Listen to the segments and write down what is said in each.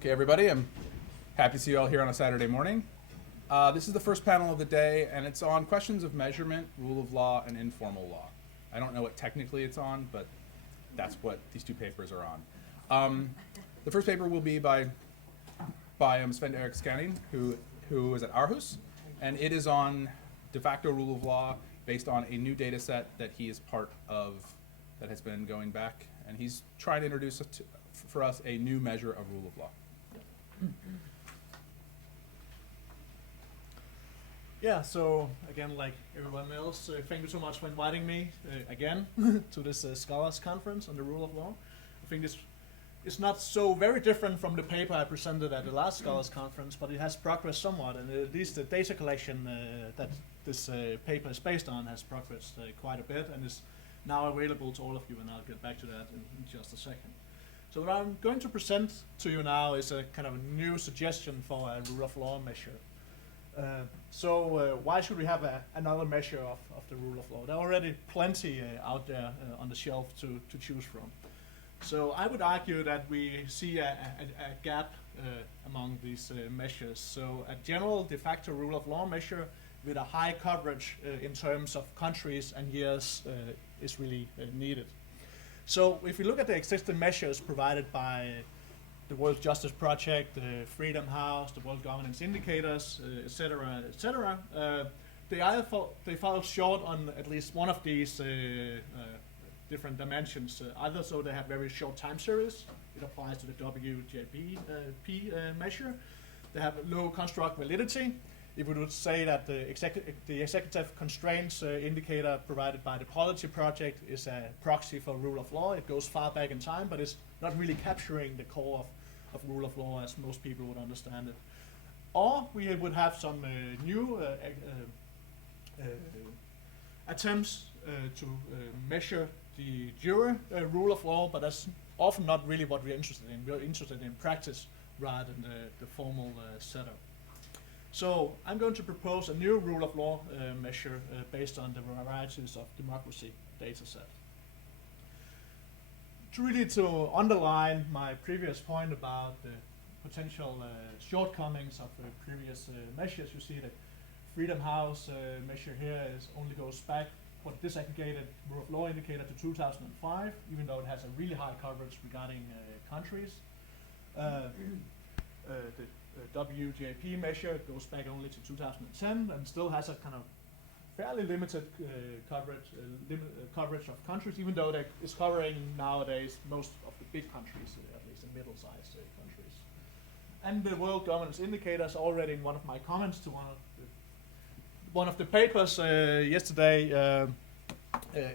Okay, everybody, I'm happy to see you all here on a Saturday morning. This is the first panel of the day, and it's on questions of measurement, rule of law, and informal law. I don't know what technically it's on, but that's what these two papers are on. The first paper will be by Sven Erik Scanning, who is at Aarhus, and it is on de facto rule of law based on a new data set that he is part of that has been going back, and he's trying to introduce for us a new measure of rule of law. Yeah, so again, like everyone else, thank you so much for inviting me again to this Scholars Conference on the rule of law. I think this is not so very different from the paper I presented at the last Scholars Conference, but it has progressed somewhat, and at least the data collection that this paper is based on has progressed quite a bit and is now available to all of you, and I'll get back to that in just a second. So what I'm going to present to you now is a kind of a new suggestion for a rule of law measure. Why should we have another measure of the rule of law? There are already plenty out there on the shelf to choose from. So I would argue that we see a gap among these measures. So a general de facto rule of law measure with a high coverage in terms of countries and years is really needed. So if we look at the existing measures provided by the World Justice Project, the Freedom House, the World Governance Indicators, etc., they fall short on at least one of these different dimensions. Either so they have very short time series, it applies to the WJP measure. They have low construct validity. If we would say that the executive constraints indicator provided by the Policy Project is a proxy for rule of law, it goes far back in time, but it's not really capturing the core of rule of law as most people would understand it. Or we would have some new attempts to measure the jure rule of law, but that's often not really what we're interested in. We're interested in practice rather than the formal setup. So I'm going to propose a new rule of law measure based on the varieties of democracy data set. To underline my previous point about the potential shortcomings of previous measures, you see that Freedom House measure here only goes back for the disaggregated rule of law indicator to 2005, even though it has a really high coverage regarding countries. The WJP measure goes back only to 2010 and still has a kind of fairly limited coverage of countries, even though that is covering nowadays most of the big countries, at least the middle-sized countries. And the World Governance Indicators, already in one of my comments to one of the papers yesterday,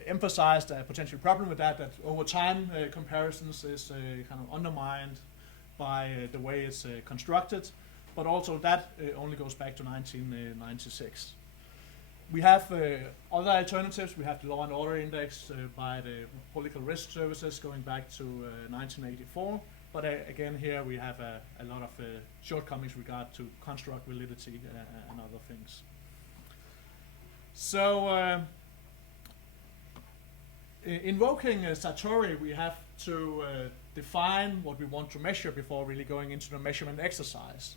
emphasized a potential problem with that over time comparisons is kind of undermined by the way it's constructed, but also that only goes back to 1996. We have other alternatives. We have the Law and Order Index by the Political Risk Services going back to 1984, but again here we have a lot of shortcomings regard to construct validity and other things. So invoking Sartori, we have to define what we want to measure before really going into the measurement exercise.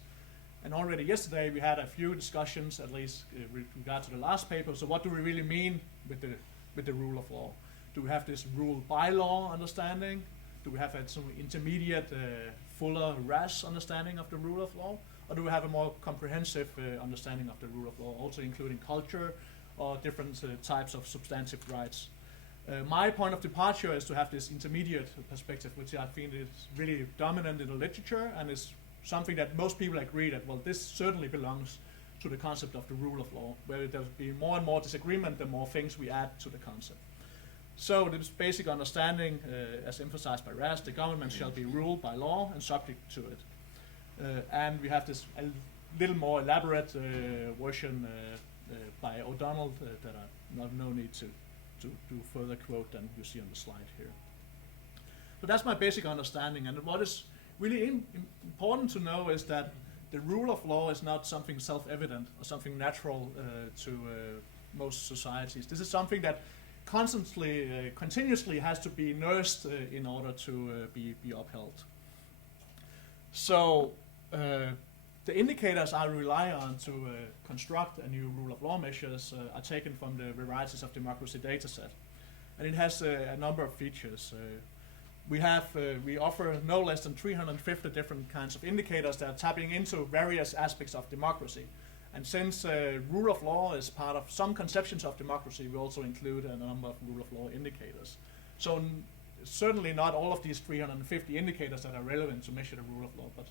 And already yesterday we had a few discussions, at least with regard to the last paper. So what do we really mean with the rule of law? Do we have this rule by law understanding? Do we have some intermediate, fuller RAS understanding of the rule of law? Or do we have a more comprehensive understanding of the rule of law, also including culture or different types of substantive rights? My point of departure is to have this intermediate perspective, which I think is really dominant in the literature and is something that most people agree that, well, this certainly belongs to the concept of the rule of law, where there'll be more and more disagreement the more things we add to the concept. So this basic understanding, as emphasized by RAS, the government shall be ruled by law and subject to it. And we have this a little more elaborate version by O'Donnell that I have no need to do further quote than you see on the slide here. But that's my basic understanding, and what is really important to know is that the rule of law is not something self-evident or something natural to most societies. This is something that continuously has to be nursed in order to be upheld. So the indicators I rely on to construct a new rule of law measures are taken from the Varieties of Democracy dataset. And it has a number of features. We offer no less than 350 different kinds of indicators that are tapping into various aspects of democracy. And since rule of law is part of some conceptions of democracy, we also include a number of rule of law indicators. So certainly not all of these 350 indicators that are relevant to measure the rule of law, but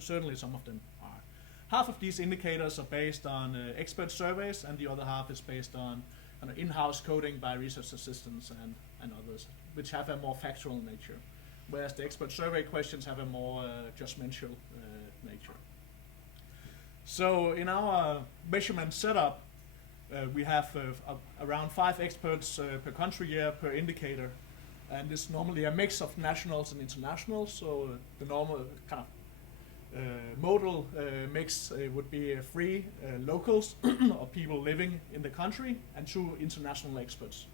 certainly some of them are. Half of these indicators are based on expert surveys, and the other half is based on in-house coding by research assistants and others, which have a more factual nature, whereas the expert survey questions have a more judgmental nature. So in our measurement setup, we have around 5 experts per country year per indicator, and it's normally a mix of nationals and internationals. So the normal kind of modal mix would be 3 locals or people living in the country and 2 international experts.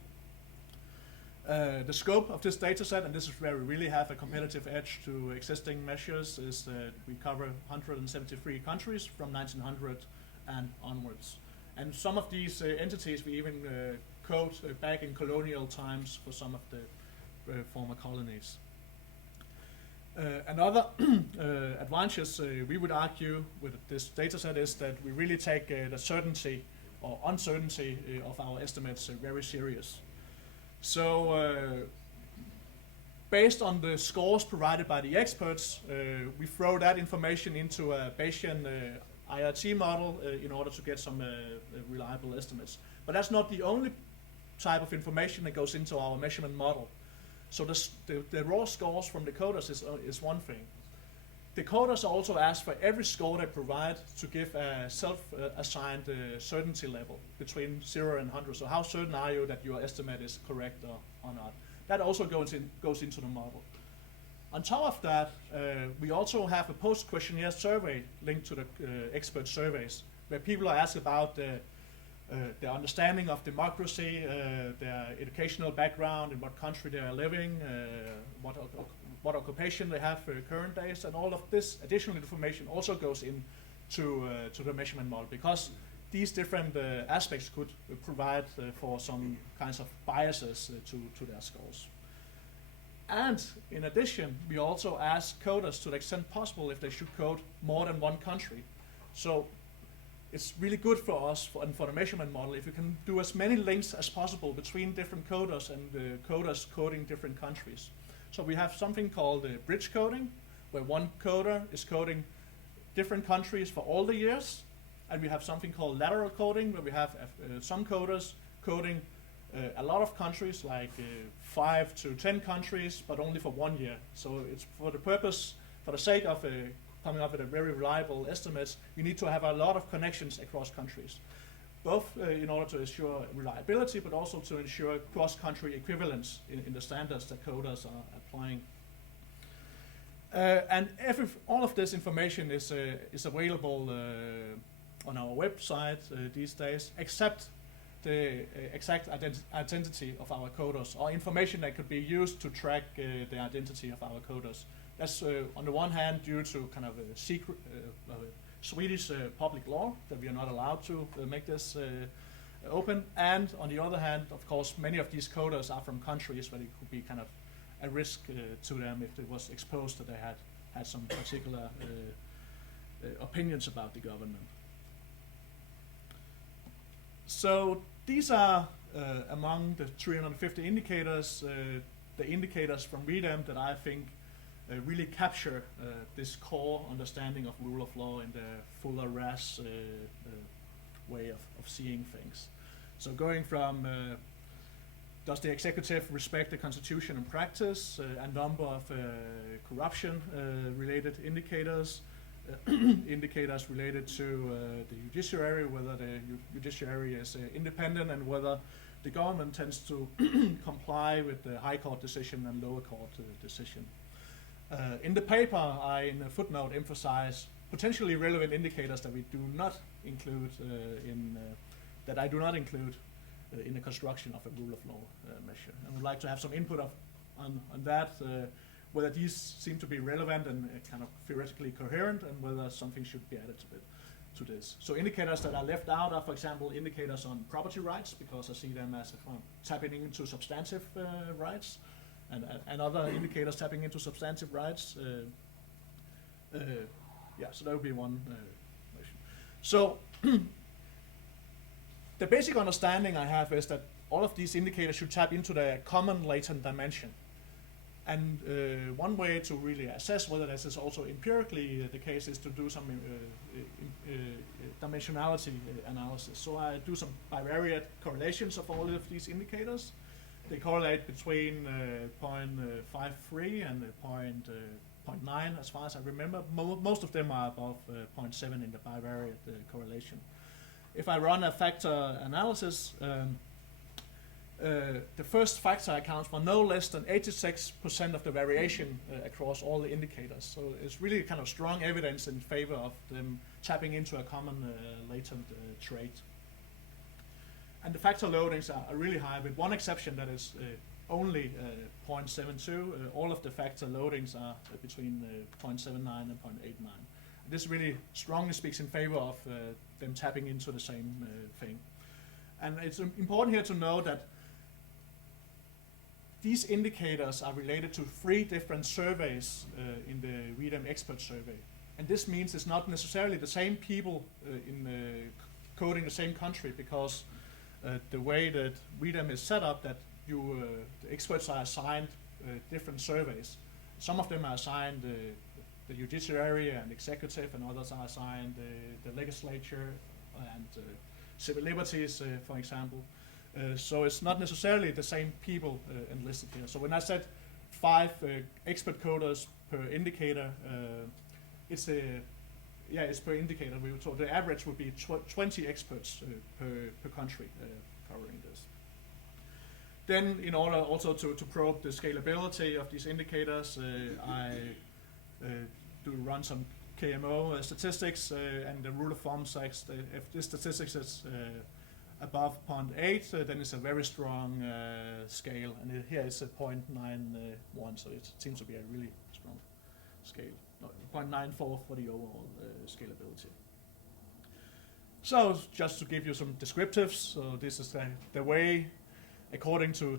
The scope of this data set, and this is where we really have a competitive edge to existing measures, is that we cover 173 countries from 1900 and onwards. And some of these entities we even code back in colonial times for some of the former colonies. Another advantage we would argue with this data set is that we really take the certainty or uncertainty of our estimates very serious. So based on the scores provided by the experts, we throw that information into a Bayesian IRT model in order to get some reliable estimates. But that's not the only type of information that goes into our measurement model. So the raw scores from the coders is one thing. The coders also ask for every score they provide to give a self-assigned certainty level between 0 and 100. So how certain are you that your estimate is correct or not? That also goes into the model. On top of that, we also have a post-questionnaire survey linked to the expert surveys, where people are asked about their understanding of democracy, their educational background, in what country they are living, what occupation they have for current days, and all of this additional information also goes into to the measurement model, because these different aspects could provide for some kinds of biases to their scores. And in addition, we also ask coders to the extent possible if they should code more than one country. So it's really good for us for the measurement model if you can do as many links as possible between different coders and coders coding different countries. So we have something called bridge coding, where one coder is coding different countries for all the years. And we have something called lateral coding, where we have some coders coding a lot of countries, like 5 to 10 countries, but only for 1 year. So it's for the sake of coming up with a very reliable estimates, you need to have a lot of connections across countries, both in order to ensure reliability, but also to ensure cross-country equivalence in the standards that coders are applying. And all of this information is available on our website these days, except the exact identity of our coders, or information that could be used to track the identity of our coders. That's on the one hand due to kind of a secret Swedish public law that we are not allowed to make this open, and on the other hand, of course, many of these coders are from countries where it could be kind of a risk to them if it was exposed that they had some particular opinions about the government. So these are among the 350 indicators, the indicators from REDEM that I think really capture this core understanding of rule of law in the fuller RAS way of seeing things. So going from does the executive respect the constitution and practice, a number of corruption related indicators, indicators related to the judiciary, whether the judiciary is independent and whether the government tends to comply with the high court decision and lower court decision. In the paper, I, in a footnote, emphasize potentially relevant indicators that we do not include that I do not include in the construction of a rule of law measure. I would like to have some input on that. whether these seem to be relevant and kind of theoretically coherent, and whether something should be added to this. So indicators that are left out are, for example, indicators on property rights, because I see them as tapping into substantive rights, and other indicators tapping into substantive rights. Yeah, so that would be one notion. So the basic understanding I have is that all of these indicators should tap into the common latent dimension. And one way to really assess whether this is also empirically the case is to do some dimensionality analysis. So I do some bivariate correlations of all of these indicators. They correlate between 0.53 and 0.9 as far as I remember. Most of them are above 0.7 in the bivariate correlation. If I run a factor analysis, the first factor accounts for no less than 86% of the variation across all the indicators. So it's really kind of strong evidence in favor of them tapping into a common latent trait. And the factor loadings are really high, with one exception that is only 0.72. All of the factor loadings are between 0.79 and 0.89. This really strongly speaks in favor of them tapping into the same thing. And it's important here to know that these indicators are related to 3 different surveys in the WEDM expert survey. And this means it's not necessarily the same people coding the same country, because the way that WEDM is set up, that the experts are assigned different surveys. Some of them are assigned the judiciary and executive, and others are assigned the legislature and civil liberties, for example. So it's not necessarily the same people enlisted here. So when I said 5 expert coders per indicator, it's per indicator. So the average would be 20 experts per country covering this. Then, in order also to probe the scalability of these indicators, I do run some Kmo statistics, and the rule of thumb says that if this statistics is above 0.8, then it's a very strong scale, and here it's a 0.91, so it seems to be a really strong scale. 0.94 for the overall scalability. So just to give you some descriptives, so this is the way, according to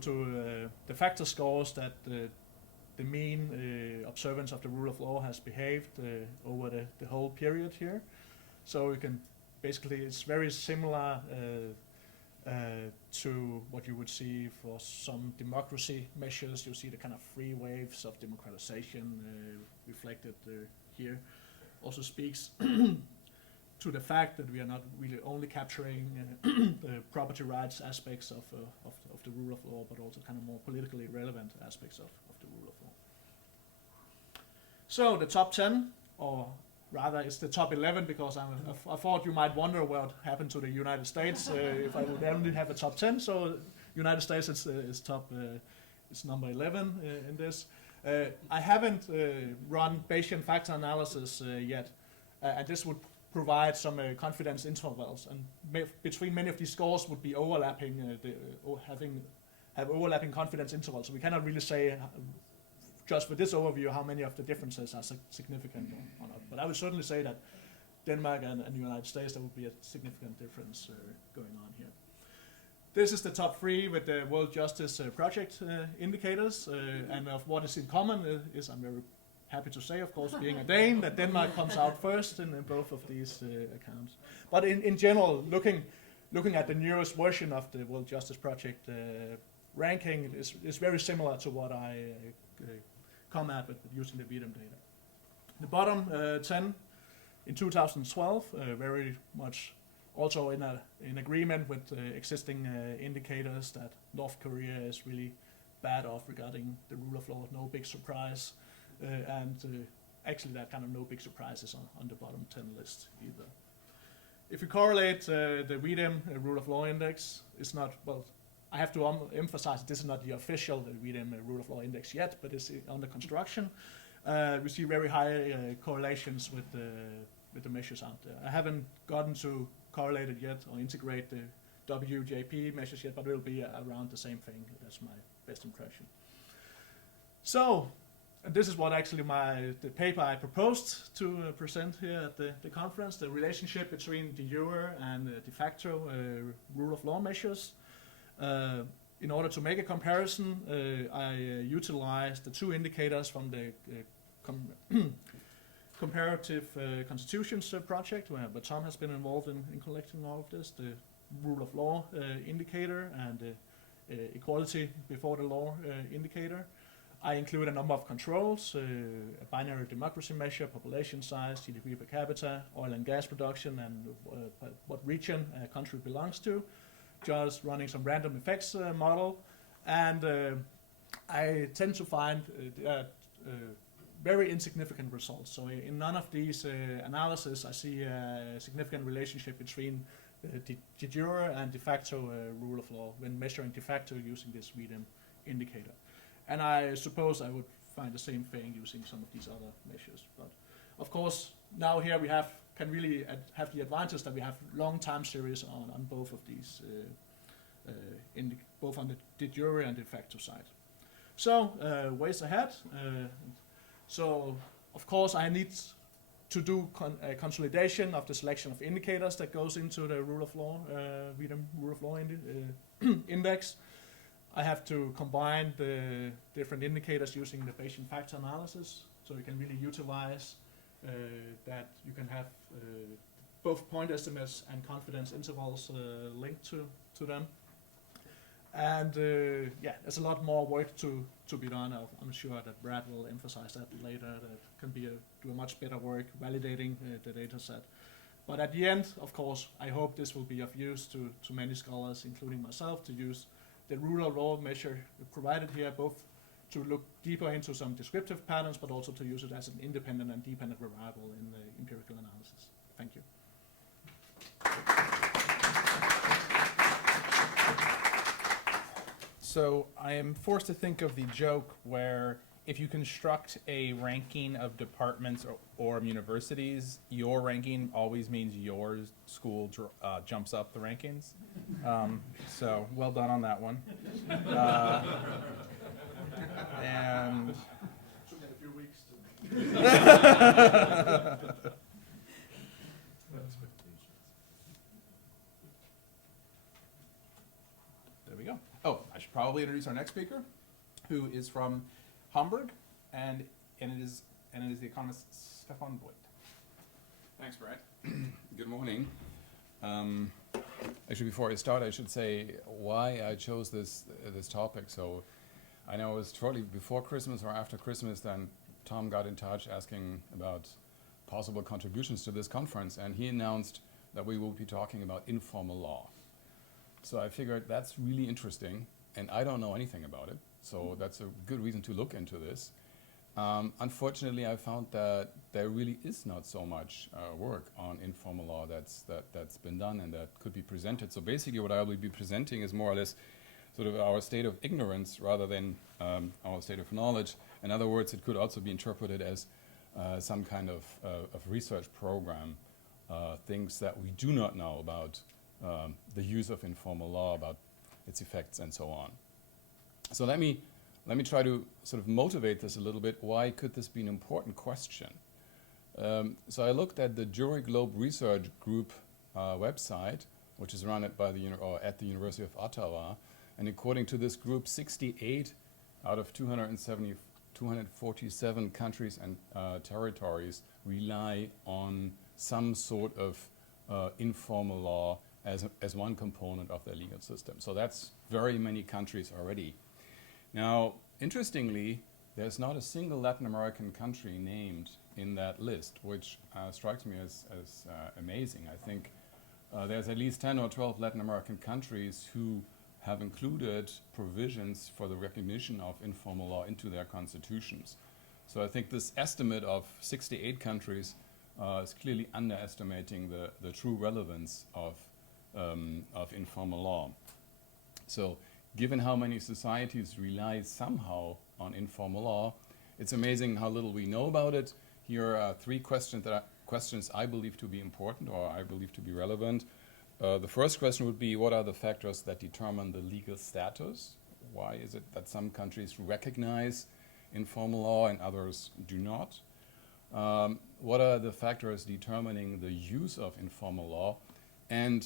the factor scores, that the mean observance of the rule of law has behaved over the whole period here. So you can basically, it's very similar to what you would see for some democracy measures. You see the kind of 3 waves of democratization reflected here. Also speaks to the fact that we are not really only capturing the property rights aspects of the rule of law, but also kind of more politically relevant aspects of the rule of law. So the top 10, or rather it's the top 11, because I thought you might wonder what happened to the United States if I would only have a top 10. So United States is top, it's number 11 in this. I haven't run Bayesian factor analysis yet, and this would provide some confidence intervals, and between many of these scores would be overlapping, have overlapping confidence intervals. So we cannot really say, just with this overview, how many of the differences are significant or not. But I would certainly say that Denmark and the United States, there would be a significant difference going on here. This is the top 3 with the World Justice Project indicators, and of what is in common is, I'm very happy to say, of course, being a Dane, that Denmark comes out first in both of these accounts. But in general, looking at the newest version of the World Justice Project ranking is very similar to what I come at with using the WEDM data. The bottom 10 in 2012, very much also in agreement with existing indicators that North Korea is really bad off regarding the rule of law, no big surprise. And actually that kind of no big surprises on the bottom 10 list either. If you correlate the WEDM rule of law index, it's not, well, I have to emphasize this is not the official WEDM rule of law index yet, but it's under construction. We see very high correlations with the measures out there. I haven't gotten to correlate it yet or integrate the WJP measures yet, but it will be around the same thing. That's my best impression. So, And this is what actually the paper I proposed to present here at the conference, the relationship between de jure and de facto rule of law measures. In order to make a comparison, I utilized the two indicators from the comparative constitutions project, where Tom has been involved in collecting all of this, the rule of law indicator and the equality before the law indicator. I include a number of controls, a binary democracy measure, population size, GDP per capita, oil and gas production, and what region a country belongs to, just running some random effects model. And I tend to find very insignificant results. So in none of these analyses I see a significant relationship between de jure and de facto rule of law when measuring de facto using this Readem indicator. And I suppose I would find the same thing using some of these other measures. But of course, now here we can really have the advantage that we have long time series on both of these, both on the de jure and de facto side. So ways ahead. So of course I need to do consolidation of the selection of indicators that goes into the rule of law, Readem rule of law index. I have to combine the different indicators using the Bayesian factor analysis, so you can really utilize that you can have both point estimates and confidence intervals linked to them. And there's a lot more work to be done. I'm sure that Brad will emphasize that later, that can do a much better work validating the data set. But at the end, of course, I hope this will be of use to many scholars, including myself, to use the rule of law measure provided here, both to look deeper into some descriptive patterns, but also to use it as an independent and dependent variable in the empirical analysis. Thank you. So I am forced to think of the joke where if you construct a ranking of departments or universities, your ranking always means your school jumps up the rankings. So well done on that one. And Took me a few weeks to there we go. Oh, I should probably introduce our next speaker, who is from Hamburg, and it is the economist Stefan Voigt. Thanks, Brad. Good morning. Actually, before I start, I should say why I chose this topic. So, I know it was shortly before Christmas or after Christmas, then Tom got in touch asking about possible contributions to this conference, and he announced that we will be talking about informal law. So I figured that's really interesting, and I don't know anything about it, so that's a good reason to look into this. Unfortunately, I found that there really is not so much work on informal law that's been done and that could be presented. So basically what I will be presenting is more or less sort of our state of ignorance rather than our state of knowledge. In other words, it could also be interpreted as some kind of research program, things that we do not know about the use of informal law, about its effects and so on. So let me try to sort of motivate this a little bit. Why could this be an important question? So I looked at the Jury Globe Research Group website, which is run at the University of Ottawa, and according to this group, 68 out of 247 countries and territories rely on some sort of informal law as one component of their legal system. So that's very many countries already. Now, interestingly, there's not a single Latin American country named in that list, which strikes me as amazing. I think there's at least 10 or 12 Latin American countries who have included provisions for the recognition of informal law into their constitutions. So I think this estimate of 68 countries is clearly underestimating the true relevance of informal law. So given how many societies rely somehow on informal law, it's amazing how little we know about it. Here are three questions I believe to be important or I believe to be relevant. The first question would be, what are the factors that determine the legal status? Why is it that some countries recognize informal law and others do not? What are the factors determining the use of informal law? And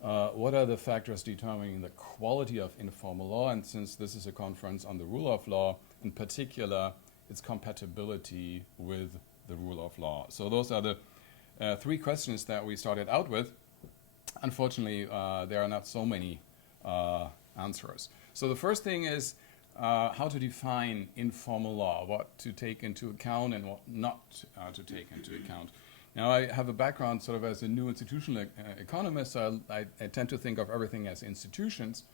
what are the factors determining the quality of informal law? And since this is a conference on the rule of law, in particular, its compatibility with the rule of law. So those are the three questions that we started out with. Unfortunately, there are not so many answers. So the first thing is how to define informal law, what to take into account and what not to take into account. Now, I have a background sort of as a new institutional economist, so I tend to think of everything as institutions.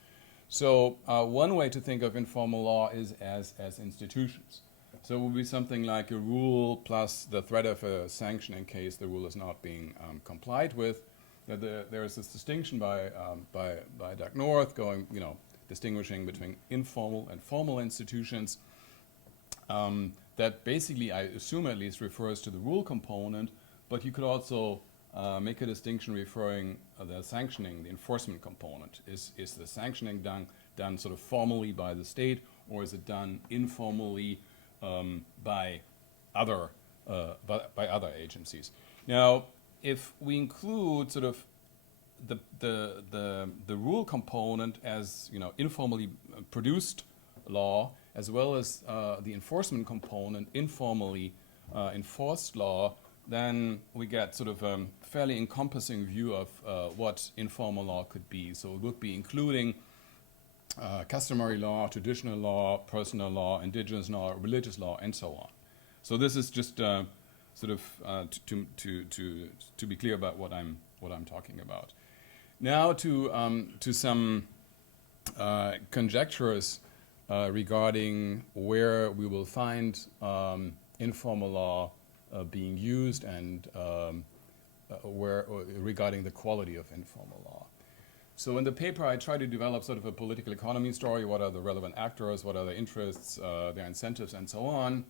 So one way to think of informal law is as institutions. So it will be something like a rule plus the threat of a sanction in case the rule is not being complied with. There is this distinction by Doug North going, distinguishing between informal and formal institutions. That basically, I assume at least, refers to the rule component, but you could also make a distinction referring the sanctioning, the enforcement component. Is the sanctioning done sort of formally by the state, or is it done informally by other agencies? Now, if we include sort of the rule component as informally produced law, as well as the enforcement component informally enforced law, then we get sort of a fairly encompassing view of what informal law could be. So it would be including customary law, traditional law, personal law, indigenous law, religious law, and so on. So this is just sort of to be clear about what I'm talking about. Now to some conjectures regarding where we will find informal law being used and regarding the quality of informal law. So in the paper, I try to develop sort of a political economy story. What are the relevant actors? What are their interests, their incentives, and so on?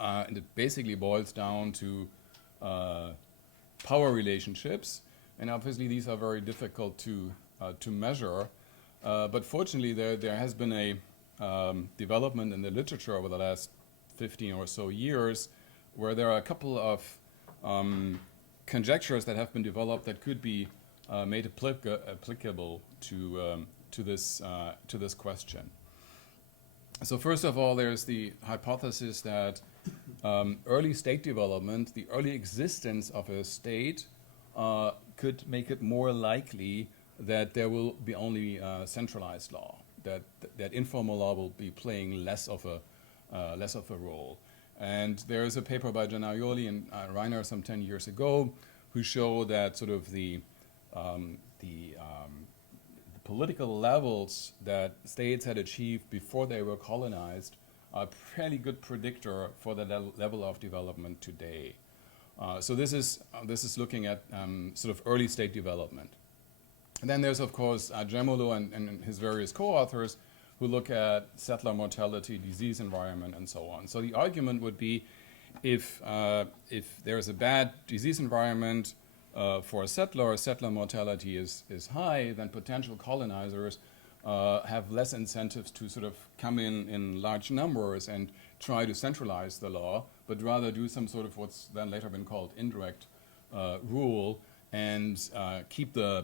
And it basically boils down to power relationships. And obviously, these are very difficult to measure. But fortunately, there has been a development in the literature over the last 15 or so years where there are a couple of conjectures that have been developed that could be made applicable to this question. So first of all, there's the hypothesis that early state development, the early existence of a state, could make it more likely that there will be only centralized law, that informal law will be playing less of a role. And there is a paper by Gianaioli and Reiner some 10 years ago who show that sort of the political levels that states had achieved before they were colonized are a fairly good predictor for the level of development today. So this is looking at sort of early state development. And then there's, of course, Gemolo and his various co-authors who look at settler mortality, disease environment, and so on. So the argument would be if there's a bad disease environment for a settler mortality is high, then potential colonizers have less incentives to sort of come in large numbers and try to centralize the law, but rather do some sort of what's then later been called indirect rule and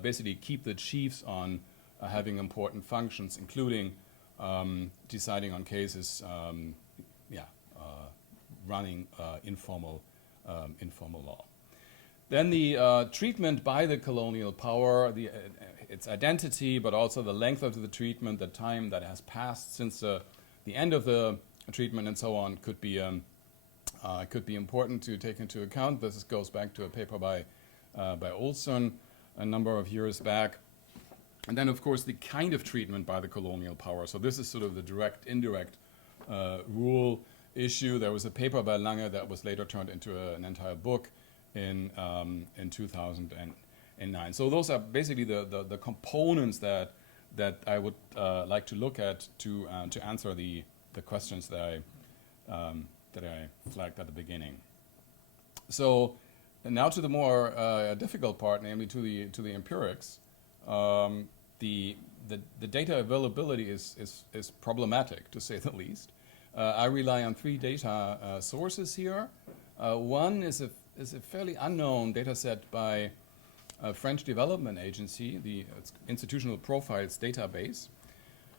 basically keep the chiefs on having important functions, including deciding on cases, running informal law. Then the treatment by the colonial power, its identity, but also the length of the treatment, the time that has passed since the end of the treatment, and so on, could be important to take into account. This goes back to a paper by Olson a number of years back. And then, of course, the kind of treatment by the colonial power. So this is sort of the direct, indirect rule issue. There was a paper by Lange that was later turned into an entire book in 2009. So those are basically the components that I would like to look at to answer the questions that I flagged at the beginning. So now to the more difficult part, namely to the empirics. The data availability is problematic, to say the least. I rely on three data sources here. One is a fairly unknown data set by a French development agency, the Institutional Profiles database.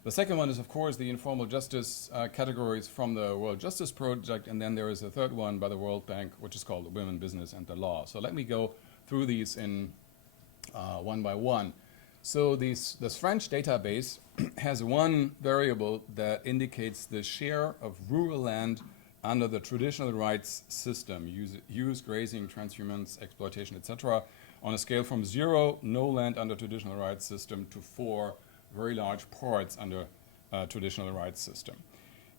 The second one is, of course, the informal justice categories from the World Justice Project, and then there is a third one by the World Bank, which is called Women, Business, and the Law. So let me go through these in one by one. So this French database has one variable that indicates the share of rural land under the traditional rights system, use, grazing, transhumance, exploitation, etc., on a scale from 0, no land under traditional rights system, to 4, very large parts under traditional rights system.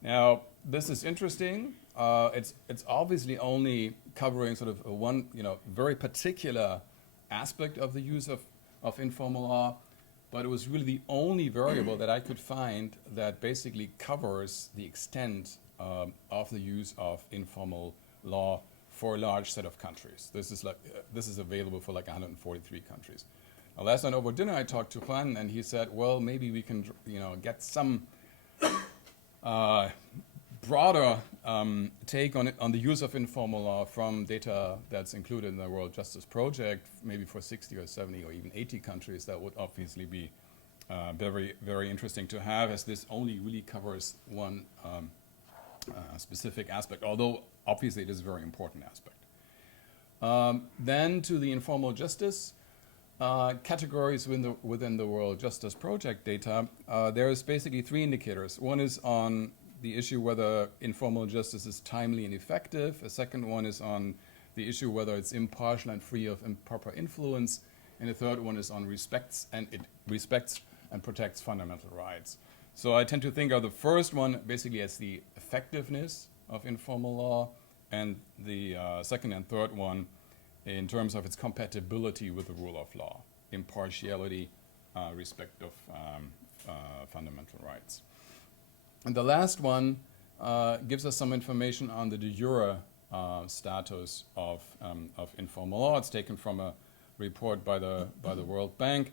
Now, this is interesting. It's obviously only covering sort of one, very particular aspect of the use of informal law, but it was really the only variable that I could find that basically covers the extent of the use of informal law for a large set of countries. This is available for like 143 countries. Last night over dinner, I talked to Juan, and he said, well, maybe we can, get some broader take on the use of informal law from data that's included in the World Justice Project, maybe for 60 or 70 or even 80 countries. That would obviously be very, very interesting to have, as this only really covers one specific aspect, although obviously it is a very important aspect. Then to the informal justice categories within the World Justice Project data, there's basically three indicators. One is on the issue whether informal justice is timely and effective. A second one is on the issue whether it's impartial and free of improper influence. And the third one is on respects and protects fundamental rights. So I tend to think of the first one basically as the effectiveness of informal law, and the second and third one in terms of its compatibility with the rule of law, impartiality, respect of fundamental rights. And the last one gives us some information on the de jure status of informal law. It's taken from a report by the World Bank.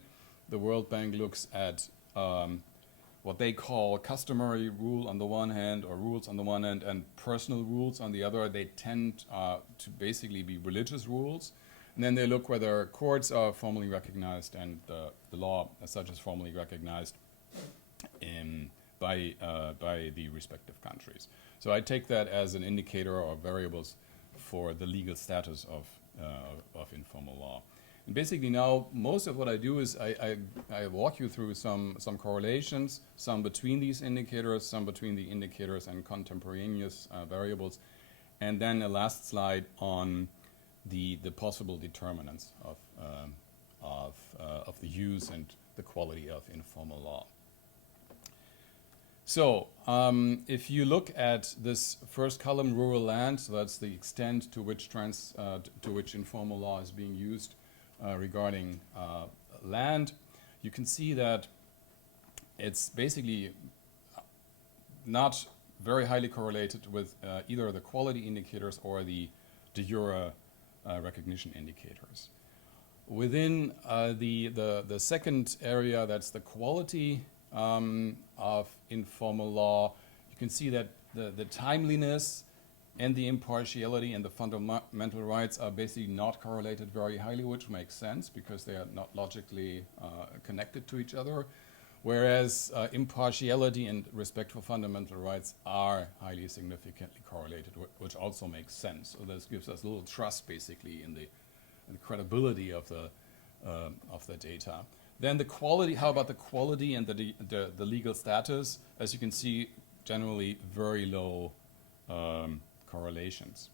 The World Bank looks at what they call customary rule on the one hand, or rules on the one hand, and personal rules on the other. They tend to basically be religious rules. And then they look whether courts are formally recognized and the law as such is formally recognized by the respective countries. So I take that as an indicator or variables for the legal status of informal law. And basically now, most of what I do is I walk you through some correlations, some between these indicators, some between the indicators and contemporaneous variables, and then a last slide on the possible determinants of the use and the quality of informal law. So if you look at this first column, rural land, so that's the extent to which informal law is being used regarding land, you can see that it's basically not very highly correlated with either the quality indicators or the de jure recognition indicators. Within the second area, that's the quality of informal law, you can see that the timeliness and the impartiality and the fundamental rights are basically not correlated very highly, which makes sense because they are not logically connected to each other, whereas impartiality and respect for fundamental rights are highly significantly correlated, which also makes sense. So this gives us a little trust basically in the credibility of the data. Then the quality, how about the quality and the legal status? As you can see, generally very low correlations.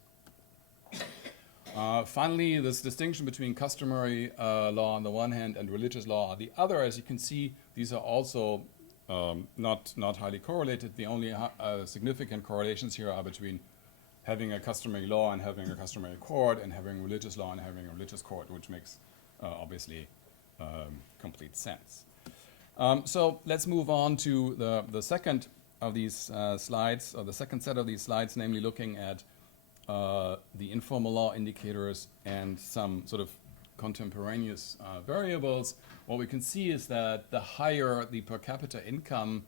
Finally, this distinction between customary law on the one hand and religious law on the other, as you can see, these are also not highly correlated. The only significant correlations here are between having a customary law and having a customary court, and having religious law and having a religious court, which makes obviously complete sense. So let's move on to the second of these slides, or the second set of these slides, namely looking at the informal law indicators and some sort of contemporaneous variables. What we can see is that the higher the per capita income,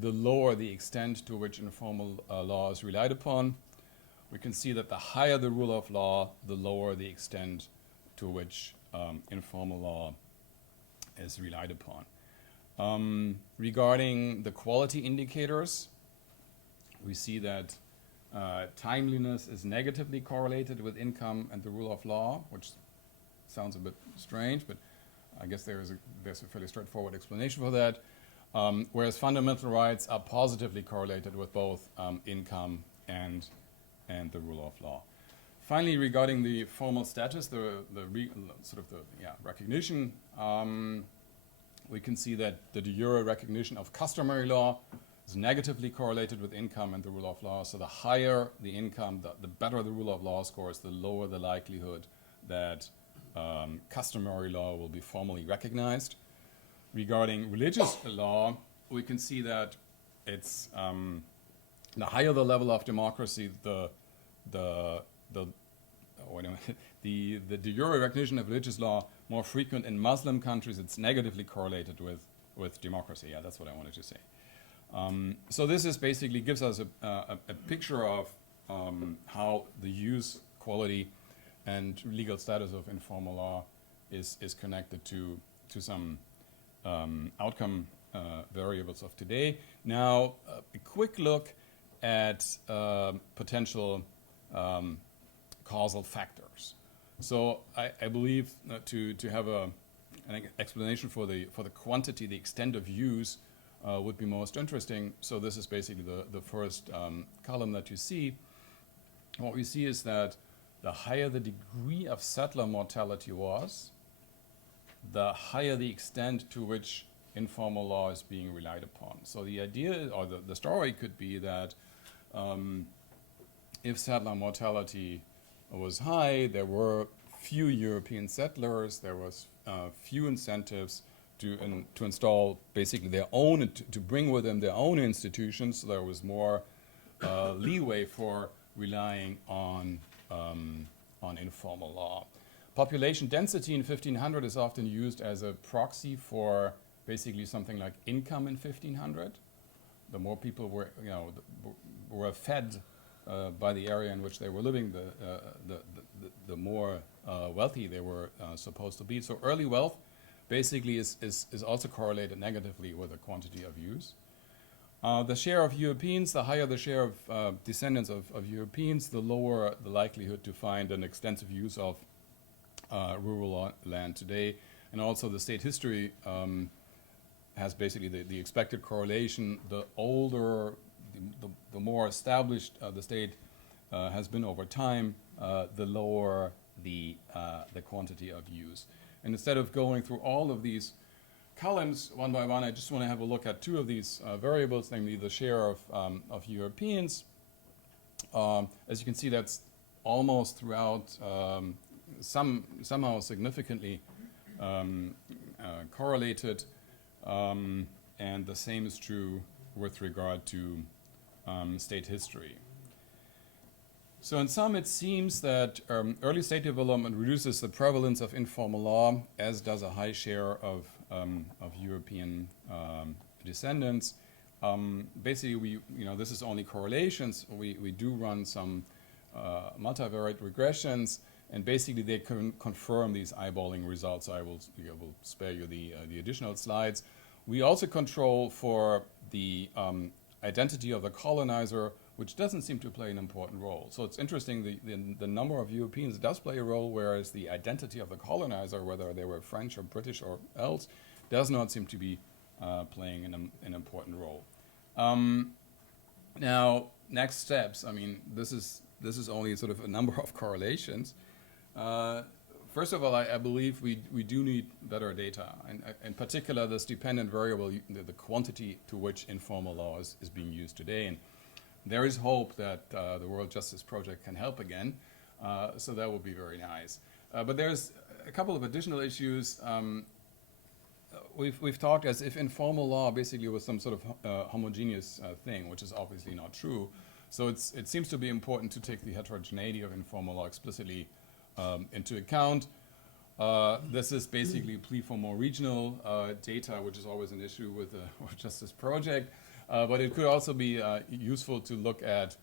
the lower the extent to which informal law is relied upon. We can see that the higher the rule of law, the lower the extent to which informal law is relied upon. Regarding the quality indicators, we see that timeliness is negatively correlated with income and the rule of law, which sounds a bit strange, but I guess there's a fairly straightforward explanation for that. Whereas fundamental rights are positively correlated with both income and the rule of law. Finally, regarding the formal status, recognition, we can see that the de jure recognition of customary law is negatively correlated with income and the rule of law. So the higher the income, the better the rule of law scores, the lower the likelihood that customary law will be formally recognized. Regarding religious law, we can see that it's the higher the level of democracy, the de jure recognition of religious law more frequent in Muslim countries. It's negatively correlated with democracy. Yeah, that's what I wanted to say. So this is basically gives us a picture of how the use, quality, and legal status of informal law is connected to some outcome variables of today. Now, a quick look at potential causal factors. So I believe to have an explanation for the quantity, the extent of use would be most interesting. So this is basically the first column that you see. What we see is that the higher the degree of settler mortality was, the higher the extent to which informal law is being relied upon. So the idea, or the story could be that if settler mortality was high, there were few European settlers, there was few incentives to install basically their own, to bring with them their own institutions. So there was more leeway for relying on informal law. Population density in 1500 is often used as a proxy for basically something like income in 1500. The more people were fed by the area in which they were living, the more wealthy they were supposed to be. So early wealth basically is also correlated negatively with the quantity of use. The share of Europeans, the higher the share of descendants of Europeans, the lower the likelihood to find an extensive use of rural land today. And also the state history has basically the expected correlation. The older, the more established the state has been over time, the lower the quantity of use. And instead of going through all of these columns one by one, I just want to have a look at two of these variables, namely the share of Europeans. As you can see, that's almost throughout somehow significantly correlated, and the same is true with regard to state history. So in sum, it seems that early state development reduces the prevalence of informal law, as does a high share of European descendants. Basically, this is only correlations. We do run some multivariate regressions, and basically they can confirm these eyeballing results. I will spare you the additional slides. We also control for the identity of the colonizer, which doesn't seem to play an important role. So it's interesting, the number of Europeans does play a role, whereas the identity of the colonizer, whether they were French or British or else, does not seem to be playing an important role. Now, next steps. I mean, this is only sort of a number of correlations. First of all, I believe we do need better data, and in particular, this dependent variable, the quantity to which informal law is being used today. And there is hope that the World Justice Project can help again, so that would be very nice. But there's a couple of additional issues. We've talked as if informal law basically was some sort of homogeneous thing, which is obviously not true. So it seems to be important to take the heterogeneity of informal law explicitly into account. This is basically a plea for more regional data, which is always an issue with the World Justice Project. But it could also be useful to look at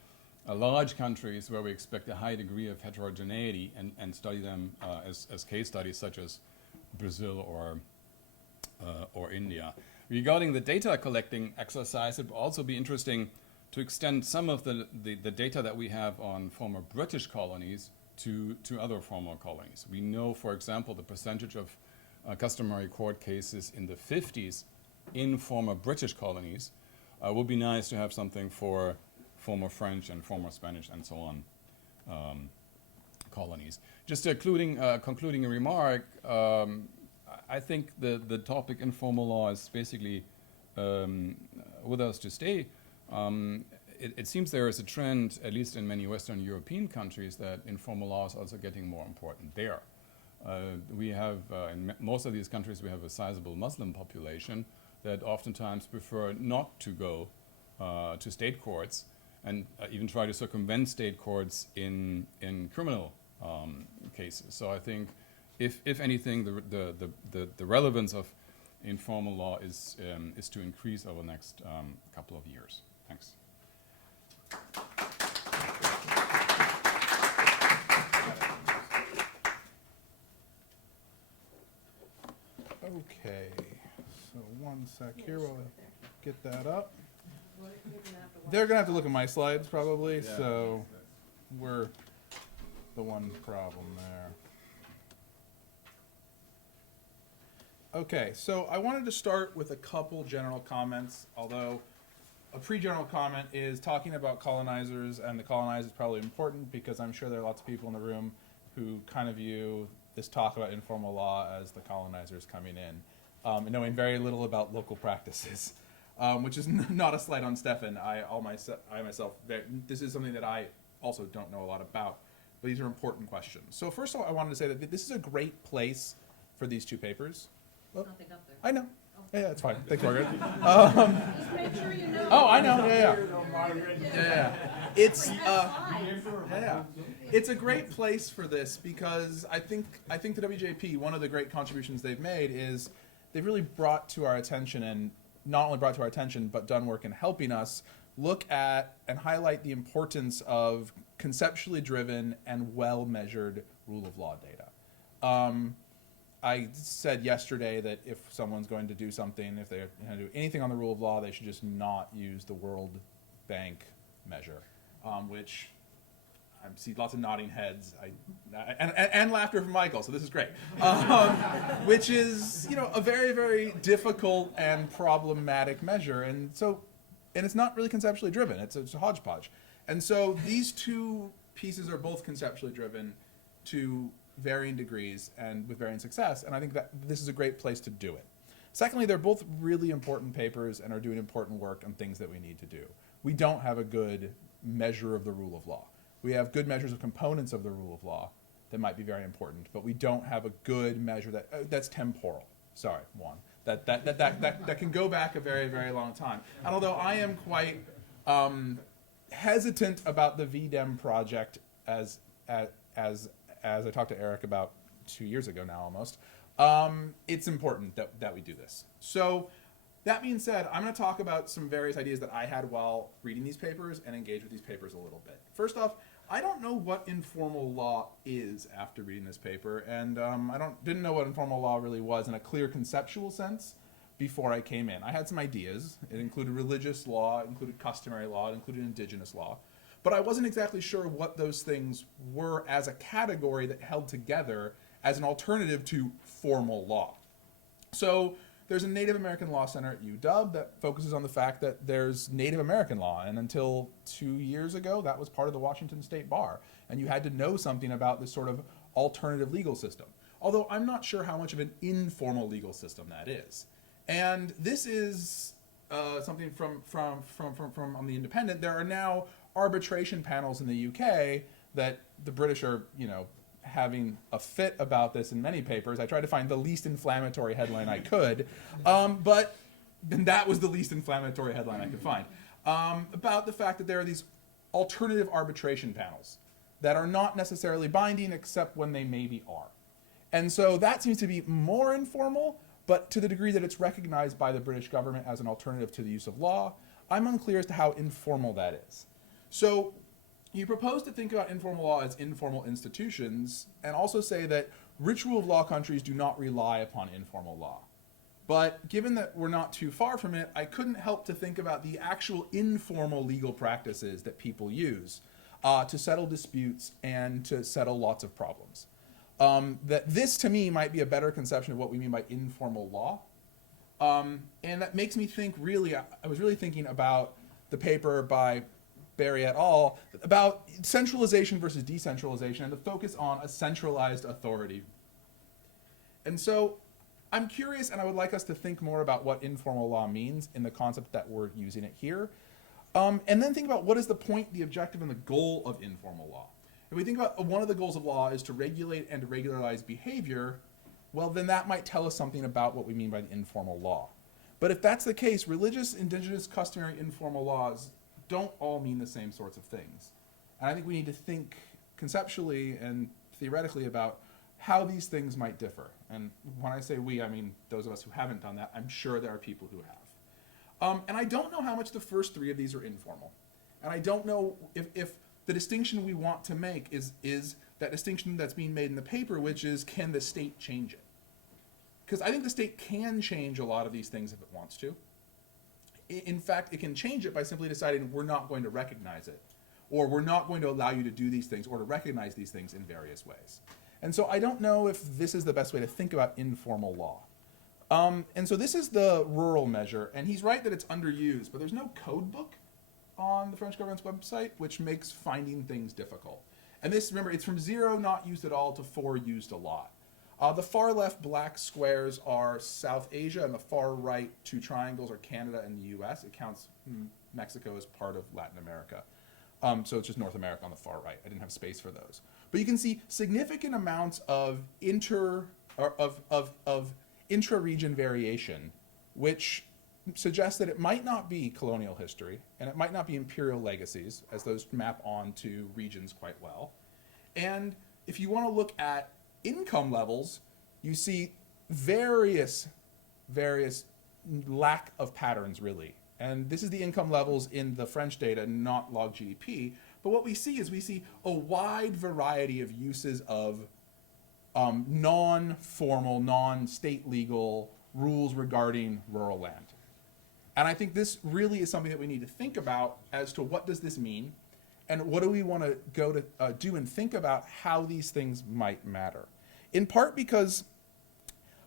large countries where we expect a high degree of heterogeneity and study them as case studies, such as Brazil or India. Regarding the data collecting exercise, it will also be interesting to extend some of the data that we have on former British colonies to other former colonies. We know, for example, the percentage of customary court cases in the 50s in former British colonies. Would be nice to have something for former French and former Spanish and so on colonies. Just concluding a remark, I think the topic informal law is basically with us to stay. It seems there is a trend, at least in many Western European countries, that informal law is also getting more important there. We have, in most of these countries, we have a sizable Muslim population that oftentimes prefer not to go to state courts and even try to circumvent state courts in criminal cases. So I think, if anything, the relevance of informal law is to increase over the next couple of years. Thanks. Okay, so one sec here while I get that up. They're gonna have to look at my slides probably, Yeah. so we're the one problem there. Okay, so I wanted to start with a couple general comments, although a pre-general comment is talking about colonizers, and the colonizer is probably important because I'm sure there are lots of people in the room who kind of view this talk about informal law as the colonizers coming in, knowing very little about local practices, which is not a slight on Stefan. I myself, this is something that I also don't know a lot about, but these are important questions. So first of all, I wanted to say that this is a great place for these two papers. There's nothing up there. I know. Yeah, it's fine. Thanks, Margaret. Just make sure you know. Oh, I know. Yeah. It's it's a great place for this because I think the WJP, one of the great contributions they've made is they've really brought to our attention, and not only brought to our attention, but done work in helping us look at and highlight the importance of conceptually driven and well-measured rule of law data. I said yesterday that if someone's going to do something, if they're going to do anything on the rule of law, they should just not use the World Bank measure, which I see lots of nodding heads and laughter from Michael, so this is great. Which is, a very, very difficult and problematic measure, and it's not really conceptually driven. It's a hodgepodge, and so these two pieces are both conceptually driven to varying degrees and with varying success, and I think that this is a great place to do it. Secondly, they're both really important papers and are doing important work on things that we need to do. We don't have a good measure of the rule of law. We have good measures of components of the rule of law that might be very important, but we don't have a good measure that's temporal. Sorry, Juan. That can go back a very, very long time. And although I am quite hesitant about the VDEM project as I talked to Eric about 2 years ago now almost, it's important that we do this. So that being said, I'm going to talk about some various ideas that I had while reading these papers and engage with these papers a little bit. First off, I don't know what informal law is after reading this paper, and didn't know what informal law really was in a clear conceptual sense before I came in. I had some ideas. It included religious law, it included customary law, it included indigenous law. But I wasn't exactly sure what those things were as a category that held together as an alternative to formal law. So there's a Native American Law Center at UW that focuses on the fact that there's Native American law, and until 2 years ago, that was part of the Washington State Bar, and you had to know something about this sort of alternative legal system. Although I'm not sure how much of an informal legal system that is. And this is something from on the Independent. There are now arbitration panels in the UK that the British are, having a fit about this in many papers. I tried to find the least inflammatory headline I could, but that was the least inflammatory headline I could find, about the fact that there are these alternative arbitration panels that are not necessarily binding except when they maybe are. And so that seems to be more informal, but to the degree that it's recognized by the British government as an alternative to the use of law, I'm unclear as to how informal that is. So you propose to think about informal law as informal institutions and also say that rich rule of law countries do not rely upon informal law. But given that we're not too far from it, I couldn't help to think about the actual informal legal practices that people use to settle disputes and to settle lots of problems. That this, to me, might be a better conception of what we mean by informal law. And that makes me think really, I was really thinking about the paper by Barry et al. About centralization versus decentralization and the focus on a centralized authority. And so I'm curious, and I would like us to think more about what informal law means in the concept that we're using it here. And then think about what is the point, the objective, and the goal of informal law. If we think about one of the goals of law is to regulate and to regularize behavior, well, then that might tell us something about what we mean by the informal law. But if that's the case, religious, indigenous, customary, informal laws don't all mean the same sorts of things. And I think we need to think conceptually and theoretically about how these things might differ. And when I say we, I mean those of us who haven't done that. I'm sure there are people who have. And I don't know how much the first three of these are informal. And I don't know if the distinction we want to make is that distinction that's being made in the paper, which is, can the state change it? Because I think the state can change a lot of these things if it wants to. In fact, it can change it by simply deciding we're not going to recognize it, or we're not going to allow you to do these things or to recognize these things in various ways. And so I don't know if this is the best way to think about informal law. And so this is the rural measure, and he's right that it's underused, but there's no code book on the French government's website, which makes finding things difficult. And this, remember, it's from 0 not used at all to 4 used a lot. The far left black squares are South Asia, and the far right 2 triangles are Canada and the US. It counts Mexico as part of Latin America. So it's just North America on the far right. I didn't have space for those. But you can see significant amounts of intra-region variation, which suggests that it might not be colonial history, and it might not be imperial legacies, as those map onto regions quite well. And if you want to look at income levels, you see various lack of patterns, really. And this is the income levels in the French data, not log GDP. But what we see is we see a wide variety of uses of non-formal, non-state legal rules regarding rural land. And I think this really is something that we need to think about as to what does this mean, and what do we want to go to do and think about how these things might matter. In part because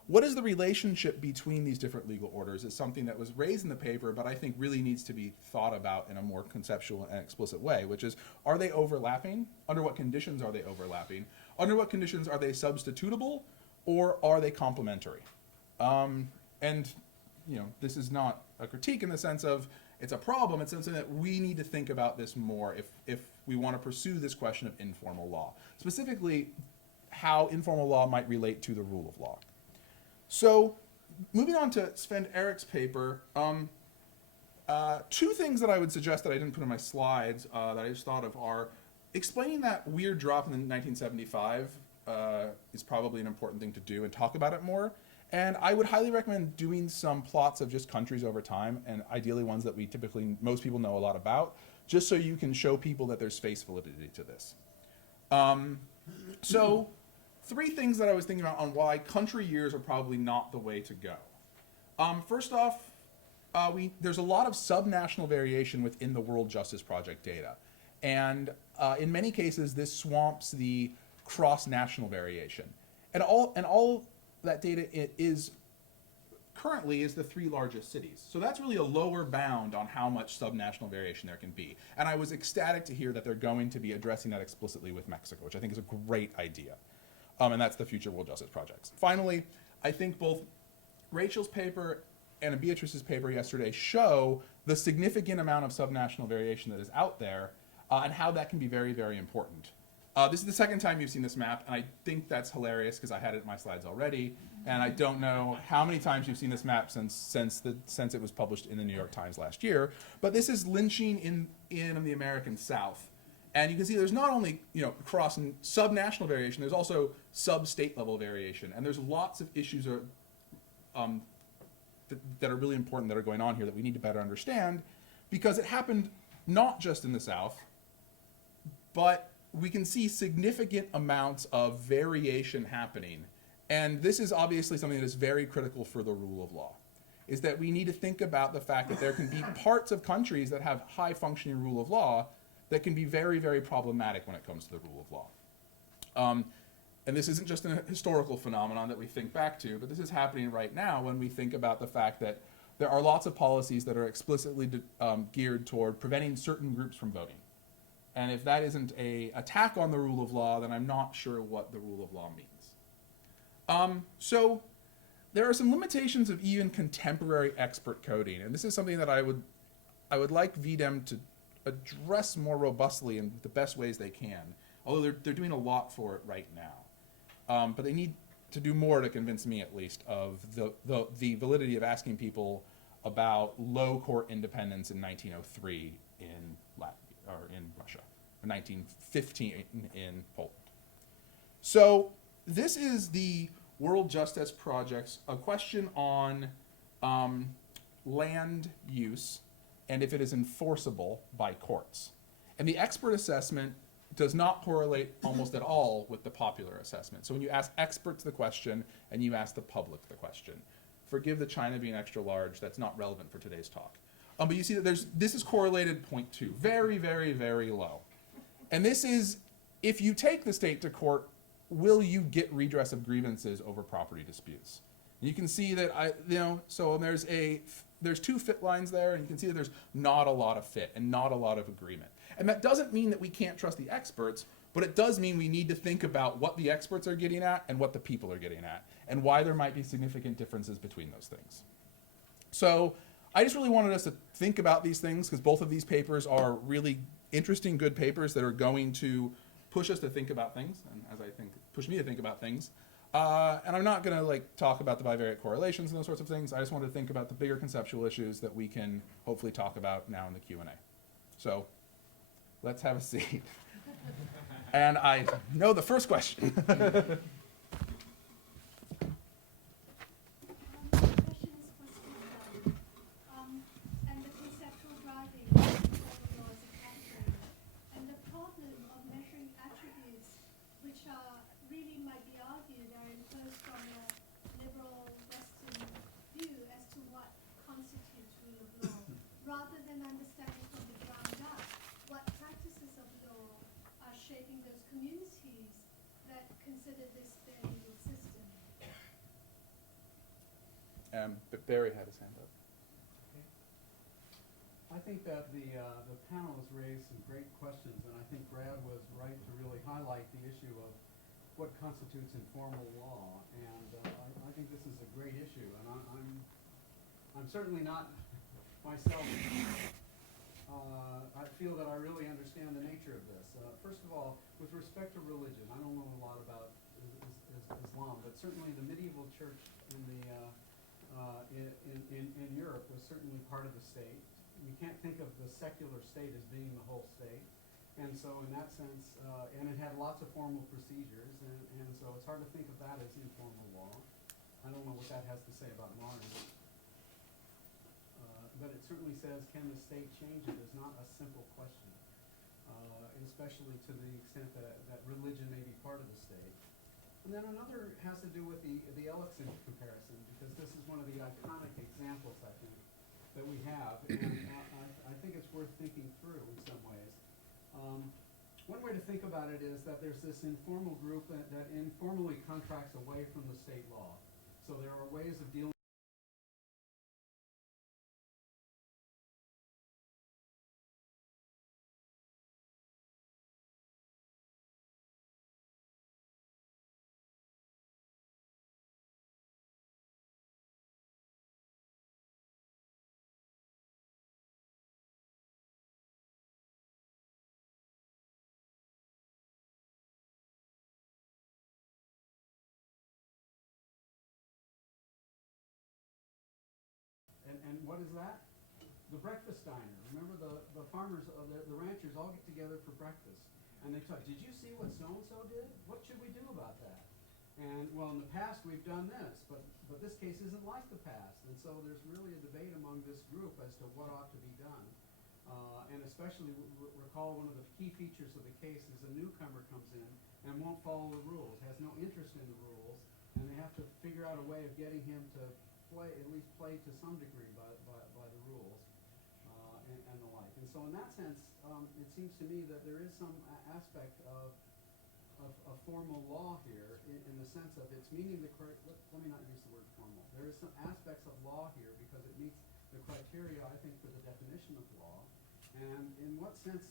what is the relationship between these different legal orders is something that was raised in the paper, but I think really needs to be thought about in a more conceptual and explicit way, which is, are they overlapping? Under what conditions are they overlapping? Under what conditions are they substitutable, or are they complementary? And you know, this is not a critique in the sense of it's a problem. It's something that we need to think about this more if we want to pursue this question of informal law. Specifically, how informal law might relate to the rule of law. So, moving on to Sven Erik's paper, 2 things that I would suggest that I didn't put in my slides that I just thought of are explaining that weird drop in 1975 is probably an important thing to do and talk about it more. And I would highly recommend doing some plots of just countries over time, and ideally ones that most people know a lot about, just so you can show people that there's space validity to this. So 3 things that I was thinking about on why country years are probably not the way to go. First off, there's a lot of subnational variation within the World Justice Project data. And in many cases, this swamps the cross-national variation. And all that data currently is the 3 largest cities. So that's really a lower bound on how much subnational variation there can be. And I was ecstatic to hear that they're going to be addressing that explicitly with Mexico, which I think is a great idea. And that's the future World Justice Projects. Finally, I think both Rachel's paper and Beatrice's paper yesterday show the significant amount of subnational variation that is out there and how that can be very, very important. This is the second time you've seen this map, and I think that's hilarious because I had it in my slides already, and I don't know how many times you've seen this map since it was published in the New York Times last year. But this is lynching in the American South, and you can see there's not only cross and subnational variation, there's also sub-state level variation, and there's lots of issues that are really important that are going on here that we need to better understand. because it happened not just in the South, but we can see significant amounts of variation happening. And this is obviously something that is very critical for the rule of law, is that we need to think about the fact that there can be parts of countries that have high functioning rule of law that can be very, very problematic when it comes to the rule of law. And this isn't just a historical phenomenon that we think back to, but this is happening right now when we think about the fact that there are lots of policies that are explicitly geared toward preventing certain groups from voting. And if that isn't an attack on the rule of law, then I'm not sure what the rule of law means. So there are some limitations of even contemporary expert coding, and this is something that I would like VDEM to address more robustly in the best ways they can, although they're doing a lot for it right now. But they need to do more to convince me, at least, of the validity of asking people about low court independence in 1903 in Latvia, or in Russia, or 1915 in Poland. So this is the World Justice Project's a question on land use and if it is enforceable by courts. And the expert assessment does not correlate almost at all with the popular assessment. So when you ask experts the question and you ask the public the question, forgive the China being extra large, that's not relevant for today's talk. But you see that this is correlated 0.2, very, very, very low. And this is, if you take the state to court, will you get redress of grievances over property disputes? And you can see that so there's two fit lines there, and you can see that there's not a lot of fit and not a lot of agreement. And that doesn't mean that we can't trust the experts, but it does mean we need to think about what the experts are getting at and what the people are getting at, and why there might be significant differences between those things. So I just really wanted us to think about these things, because both of these papers are really interesting, good papers that are going to push us to think about things, and as I think, push me to think about things. And I'm not going to talk about the bivariate correlations and those sorts of things. I just wanted to think about the bigger conceptual issues that we can hopefully talk about now in the Q&A. So let's have a seat. And I know the first question. But Barry had his hand up. I think that the panel has raised some great questions, and I think Brad was right to really highlight the issue of what constitutes informal law. And I think this is a great issue, and I'm certainly not myself. I feel that I really understand the nature of this. First of all, with respect to religion, I don't know a lot about Islam, but certainly the medieval church in Europe was certainly part of the state. We can't think of the secular state as being the whole state. And so in that sense, and it had lots of formal procedures, and so it's hard to think of that as informal law. I don't know what that has to say about modern. But it certainly says, can the state change it is not a simple question, especially to the extent that religion may be part of the state. And then another has to do with the Ellickson comparison, because this is one of the iconic examples, I think, that we have. And I think it's worth thinking through in some ways. One way to think about it is that there's this informal group that informally contracts away from the state law. So there are ways of dealing and what is that? The breakfast diner. Remember the farmers, the ranchers all get together for breakfast. And they talk, did you see what so-and-so did? What should we do about that? And, well, in the past we've done this, but this case isn't like the past. And so there's really a debate among this group as to what ought to be done. And especially recall one of the key features of the case is a newcomer comes in and won't follow the rules, has no interest in the rules, and they have to figure out a way of getting him to play, at least play to some degree by the rules, and the like. And so in that sense, it seems to me that there is some aspect of formal law here in the sense of it's meeting the let me not use the word formal. There is some aspects of law here because it meets the criteria, I think, for the definition of law. And in what sense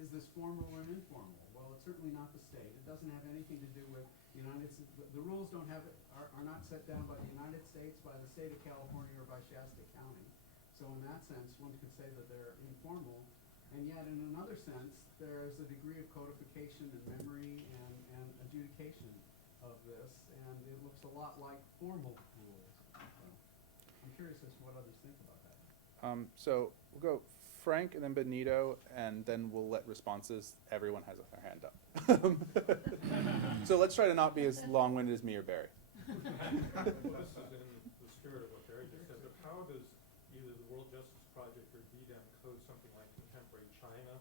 is this formal or informal? Well, it's certainly not the state. It doesn't have anything to do with the rules don't have are not set down by the United States, by the state of California, or by Shasta County. So in that sense, one could say that they're informal. And yet, in another sense, there is a degree of codification and memory and adjudication of this, and it looks a lot like formal rules. So I'm curious as to what others think about that. So we'll go Frank and then Benito, and then we'll let responses. Everyone has their hand up. So let's try to not be as long-winded as me or Barry. Well, this is in the spirit of what Barry just said, but how does either the World Justice Project or DDEM code something like contemporary China?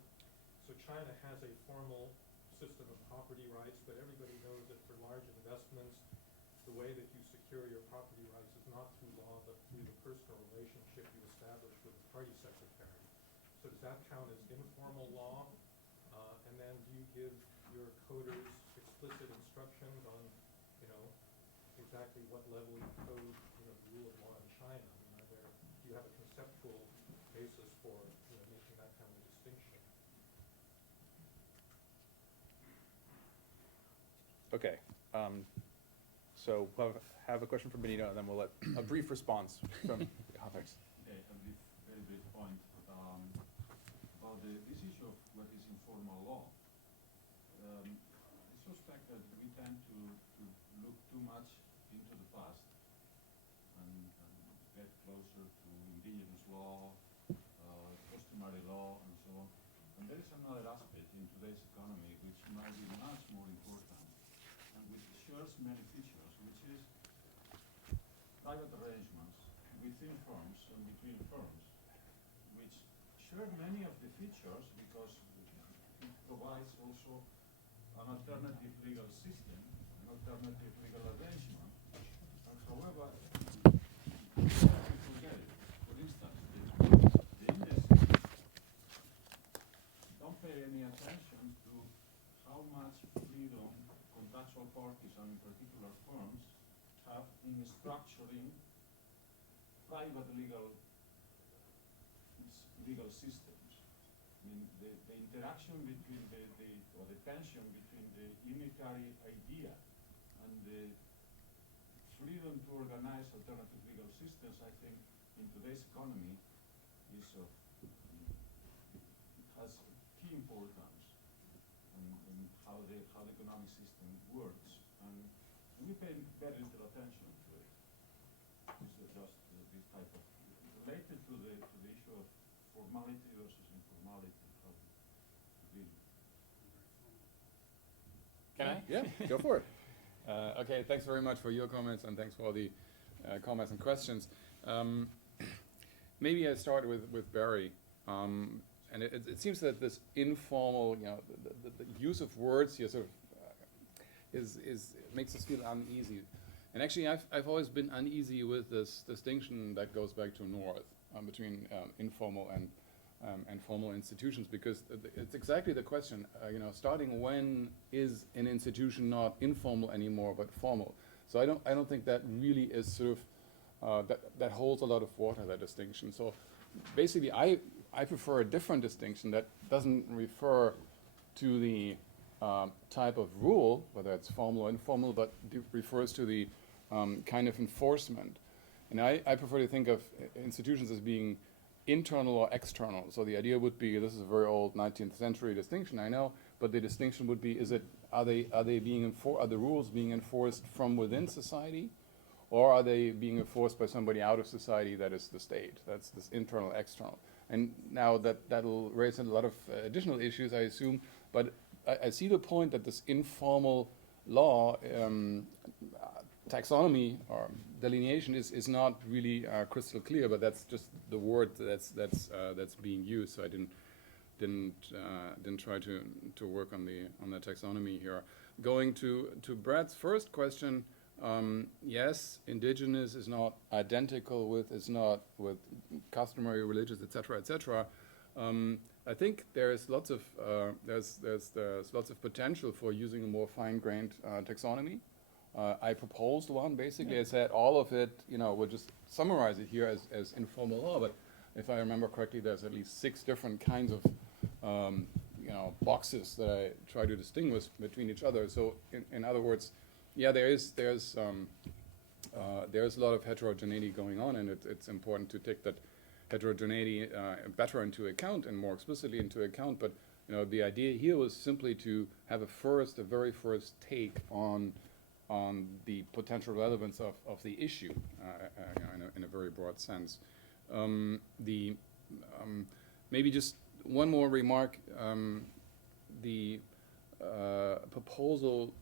So China has a formal system of property rights, but everybody knows that for large investments, the way that you secure your property rights is not through law, but through the personal relationship you establish with the party secretary. So does that count as informal law? And then do you give your coders explicit instructions on, exactly what level you code, the rule of law in China? I mean, do you have a conceptual basis for, making that kind of a distinction? Okay. So we'll have a question from Benito, and then we'll let a brief response from the others. Okay, a very brief point about this issue of what is informal law. I suspect that we tend to look too much into the past and get closer to indigenous law, customary law, and so on. And there is another aspect in today's economy which might be much more important and which shares many features, which is private arrangements within firms and between firms, which share many of the features because it provides also an alternative legal system, an alternative legal arrangement. And however, forget it. For instance, the indices don't pay any attention to how much freedom contractual parties and in particular firms have in structuring private legal systems. I mean, the interaction between the tension between the unitary idea and the freedom to organize alternative legal systems, I think, in today's economy is of has key importance in how the economic system works, and we pay very little attention to it. It's just this type of related to the issue of formality versus informality. How to deal. Can I? Yeah, go for it. Okay, thanks very much for your comments, and thanks for all the comments and questions. Maybe I start with Barry. And it seems that this informal, the use of words here sort of makes us feel uneasy. And actually, I've always been uneasy with this distinction that goes back to North between informal and formal institutions, because it's exactly the question. Starting when is an institution not informal anymore but formal? So I don't think that really is sort of that holds a lot of water, that distinction. So basically, I prefer a different distinction that doesn't refer to the type of rule, whether it's formal or informal, but refers to the kind of enforcement. And I prefer to think of institutions as being internal or external. So the idea would be, this is a very old 19th century distinction, I know, but the distinction would be, are the rules being enforced from within society, or are they being enforced by somebody out of society, that is the state? That's this internal, external. And now that'll raise a lot of additional issues, I assume, but I see the point that this informal law taxonomy or delineation is not really crystal clear, but that's just the word that's being used. So I didn't try to work on the taxonomy here. Going to Brad's first question, yes, indigenous is not identical with, is not with customary, religious, etc., etc. I think there's lots of potential for using a more fine-grained taxonomy. I proposed one. Basically, I said all of it. We'll just summarize it here as informal law. But if I remember correctly, there's at least 6 different kinds of boxes that I try to distinguish between each other. So, in other words, yeah, there's a lot of heterogeneity going on, and it's important to take that heterogeneity better into account and more explicitly into account. But the idea here was simply to have a very first take on the potential relevance of the issue in a very broad sense. Maybe just one more remark. The proposal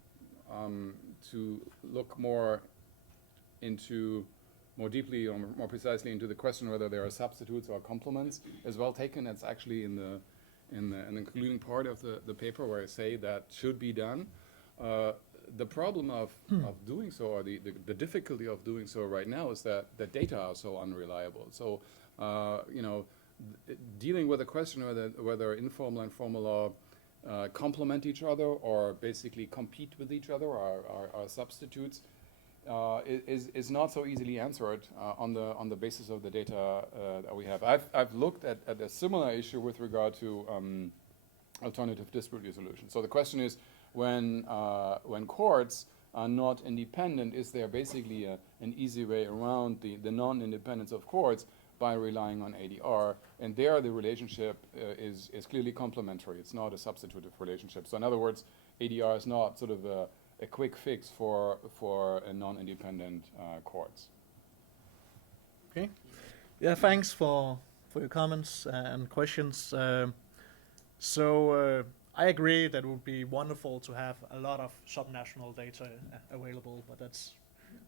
to look more deeply or more precisely into the question whether there are substitutes or complements is well taken. It's actually in the concluding part of the paper where I say that should be done. The problem of doing so, or the difficulty of doing so right now, is that the data are so unreliable. So, dealing with the question whether informal and formal law complement each other or basically compete with each other or are substitutes is not so easily answered on the basis of the data that we have. I've looked at a similar issue with regard to alternative dispute resolution. So the question is, when courts are not independent, is there basically an easy way around the non-independence of courts by relying on ADR? And there the relationship is clearly complementary. It's not a substitutive relationship. So in other words, ADR is not sort of a quick fix for a non-independent courts. Okay. Yeah, thanks for your comments and questions. I agree that it would be wonderful to have a lot of subnational data available, but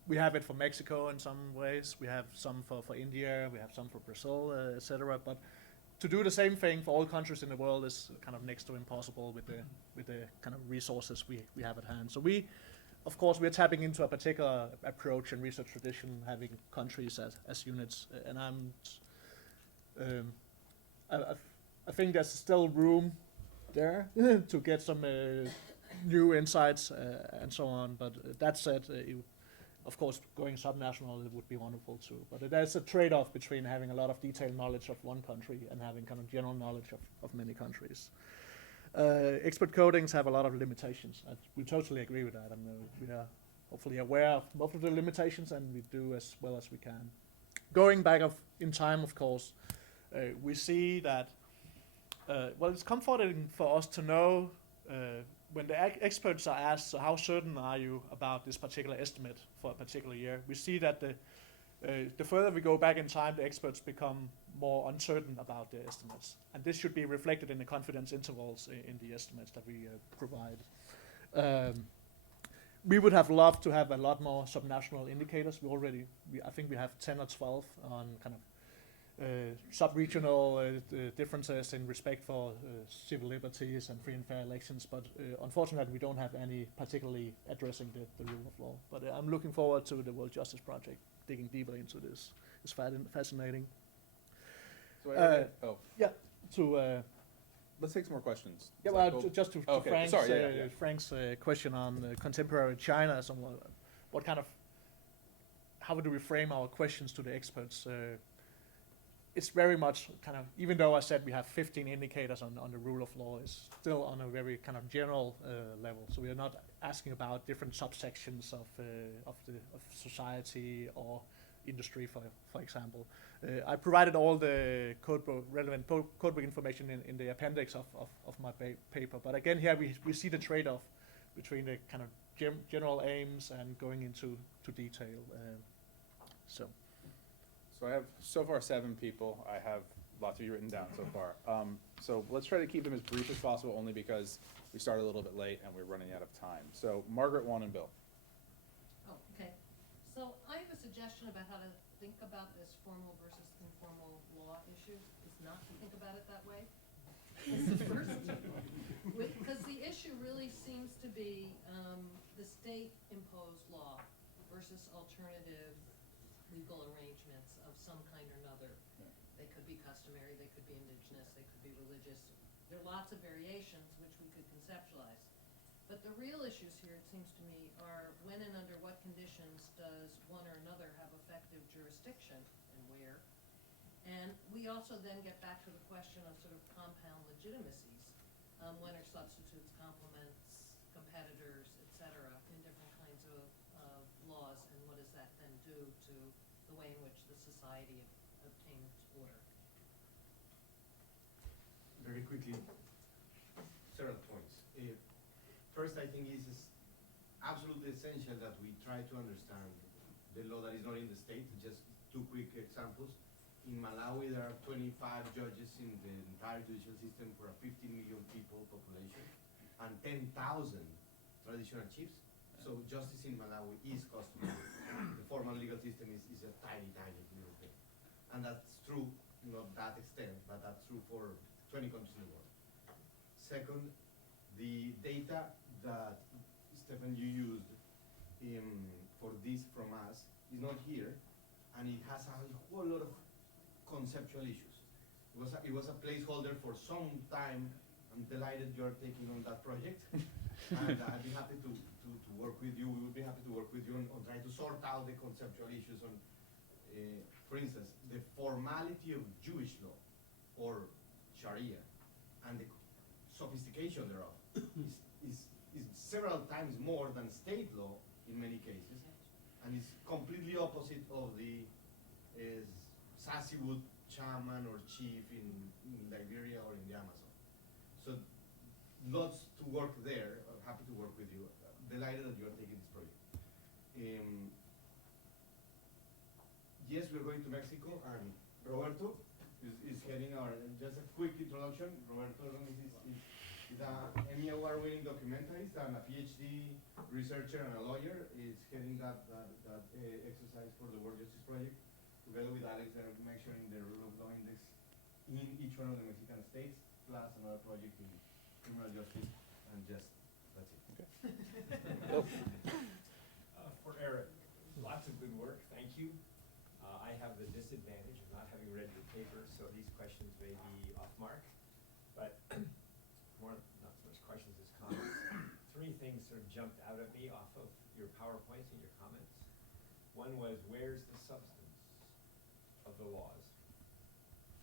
we have it for Mexico in some ways, we have some for India, we have some for Brazil, etc. But to do the same thing for all countries in the world is kind of next to impossible with the kind of resources we have at hand. So of course, we're tapping into a particular approach and research tradition, having countries as units, and I think there's still room there to get some new insights and so on. But that said, of course, going subnational would be wonderful too. But there's a trade-off between having a lot of detailed knowledge of one country and having kind of general knowledge of many countries. Expert codings have a lot of limitations. We totally agree with that, and we are hopefully aware of most of the limitations, and we do as well as we can. Going back in time, of course, we see that it's comforting for us to know when the experts are asked, so how certain are you about this particular estimate for a particular year? We see that the further we go back in time, the experts become more uncertain about their estimates. And this should be reflected in the confidence intervals in the estimates that we provide. We would have loved to have a lot more subnational indicators. I think we have 10 or 12 on kind of sub-regional differences in respect for civil liberties and free and fair elections, but unfortunately we don't have any particularly addressing the rule of law. But I'm looking forward to the World Justice Project digging deeper into this. It's fascinating. So let's take some more questions. Yeah, Is well, that cool? just to Okay, Frank's, sorry, yeah. Frank's question on contemporary China, how do we frame our questions to the experts? It's very much kind of, even though I said we have 15 indicators on the rule of law, it's still on a very kind of general level. So we are not asking about different subsections of society or industry, for example. I provided all the relevant codebook information in the appendix of my paper. But again, here we see the trade-off between the kind of general aims and going into detail. So I have so far 7 people. I have lots of you written down so far. So let's try to keep them as brief as possible, only because we started a little bit late and we're running out of time. So Margaret, Juan, and Bill. Oh, okay. suggestion about how to think about this formal versus informal law issue is not to think about it that way. Because the issue really seems to be the state-imposed law versus alternative legal arrangements of some kind or another. They could be customary, they could be indigenous, they could be religious. There are lots of variations which we could conceptualize. But the real issues here, it seems to me, are when and under what conditions does one or another have effective jurisdiction and where. And we also then get back to the question of sort of compound legitimacies. When are substitutes, complements, competitors, et cetera, in different kinds of laws, and what does that then do to the way in which the society obtains order? Very quickly, several points. First, I think it is absolutely essential that we try to understand the law that is not in the state. Just two quick examples. In Malawi, there are 25 judges in the entire judicial system for a 15 million people population, and 10,000 traditional chiefs. So justice in Malawi is customary. The formal legal system is a tiny, tiny little thing. And that's true, not that extent, but that's true for 20 countries in the world. Second, the data that, Stefan, you used for this from us is not here, and it has a whole lot of conceptual issues. It was a placeholder for some time. I'm delighted you're taking on that project. And I'd be happy to work with you. We would be happy to work with you on trying to sort out the conceptual issues on, for instance, the formality of Jewish law or Sharia and the sophistication thereof is several times more than state law in many cases, and is completely opposite of the Sassywood shaman or chief in Liberia or in the Amazon. So lots to work there. I'm happy to work with you. Delighted that you are taking this project. Yes, we're going to Mexico, and Roberto is heading our, just a quick introduction. Roberto is a Emmy Award winning documentarist and a PhD researcher and a lawyer. Is heading that exercise for the World Justice Project, together with Alex. They're measuring the rule of law index in each one of the Mexican states, plus another project in criminal justice, and just, that's it. Okay. For Eric, lots of good work, thank you. I have the disadvantage of not having read your paper, so these questions may be off mark, but more, not so much questions as comments. Three things sort of jumped out at me off of your PowerPoints and your comments. One was, where's the substance of the laws?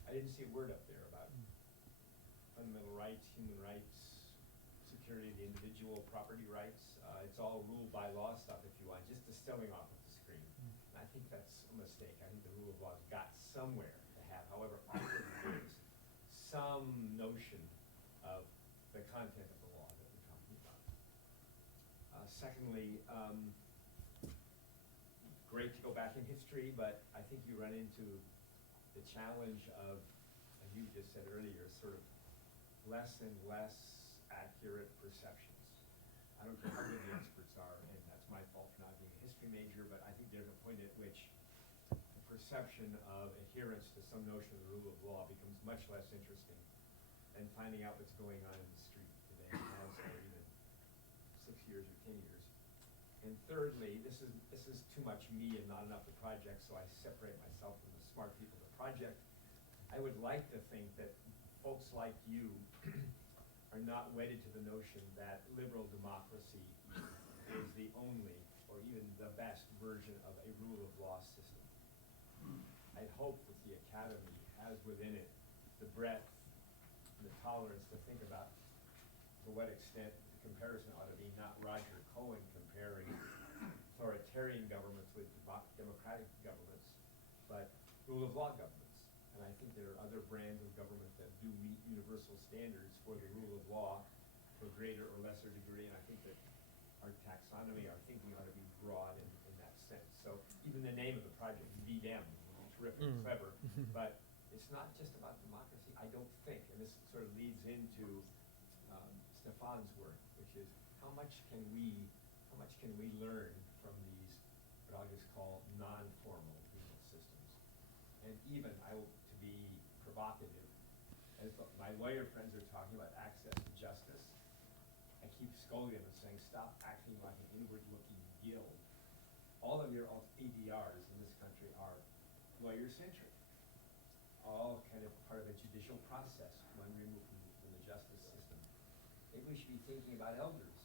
I didn't see a word up there about fundamental rights, human rights, security of the individual, property rights. It's all rule by law stuff, if you want, just distilling off of the screen. And I think that's a mistake. I think the rule of law has got somewhere to have, however awkward it is, some notion of the content of the law that we're talking about. Secondly, great to go back in history, but I think you run into the challenge of, as you just said earlier, sort of less and less accurate perceptions. I don't care how good the experts are, and that's my fault for not being a history major, but I think there's a point at which the perception of adherence to some notion of the rule of law becomes much less interesting than finding out what's going on in the street today, as or even 6 years or 10 years. And thirdly, this is too much me and not enough the project, so I separate myself from the smart people of the project. I would like to think that folks like you are not wedded to the notion that liberal democracy is the only or even the best version of a rule of law system. I hope that the Academy has within it the breadth, the tolerance to think about to what extent the comparison ought to be not Roger Cohen comparing authoritarian governments with democratic governments, but rule of law governments. And I think there are other brands of government that do meet universal standards for the rule of law to a greater or lesser degree, and I think that our taxonomy, our thinking ought to be broad in that sense. So even the name of the project, VDEM, terrific, clever, but it's not just about democracy, I don't think, and this sort of leads into Stefan's work, which is how much can we learn from these, what I'll just call non-formal and even, to be provocative, as my lawyer friends are talking about access to justice, I keep scolding them and saying, stop acting like an inward-looking guild. All of your ADRs in this country are lawyer-centric, all kind of part of a judicial process, one removed from the justice system. Maybe we should be thinking about elders.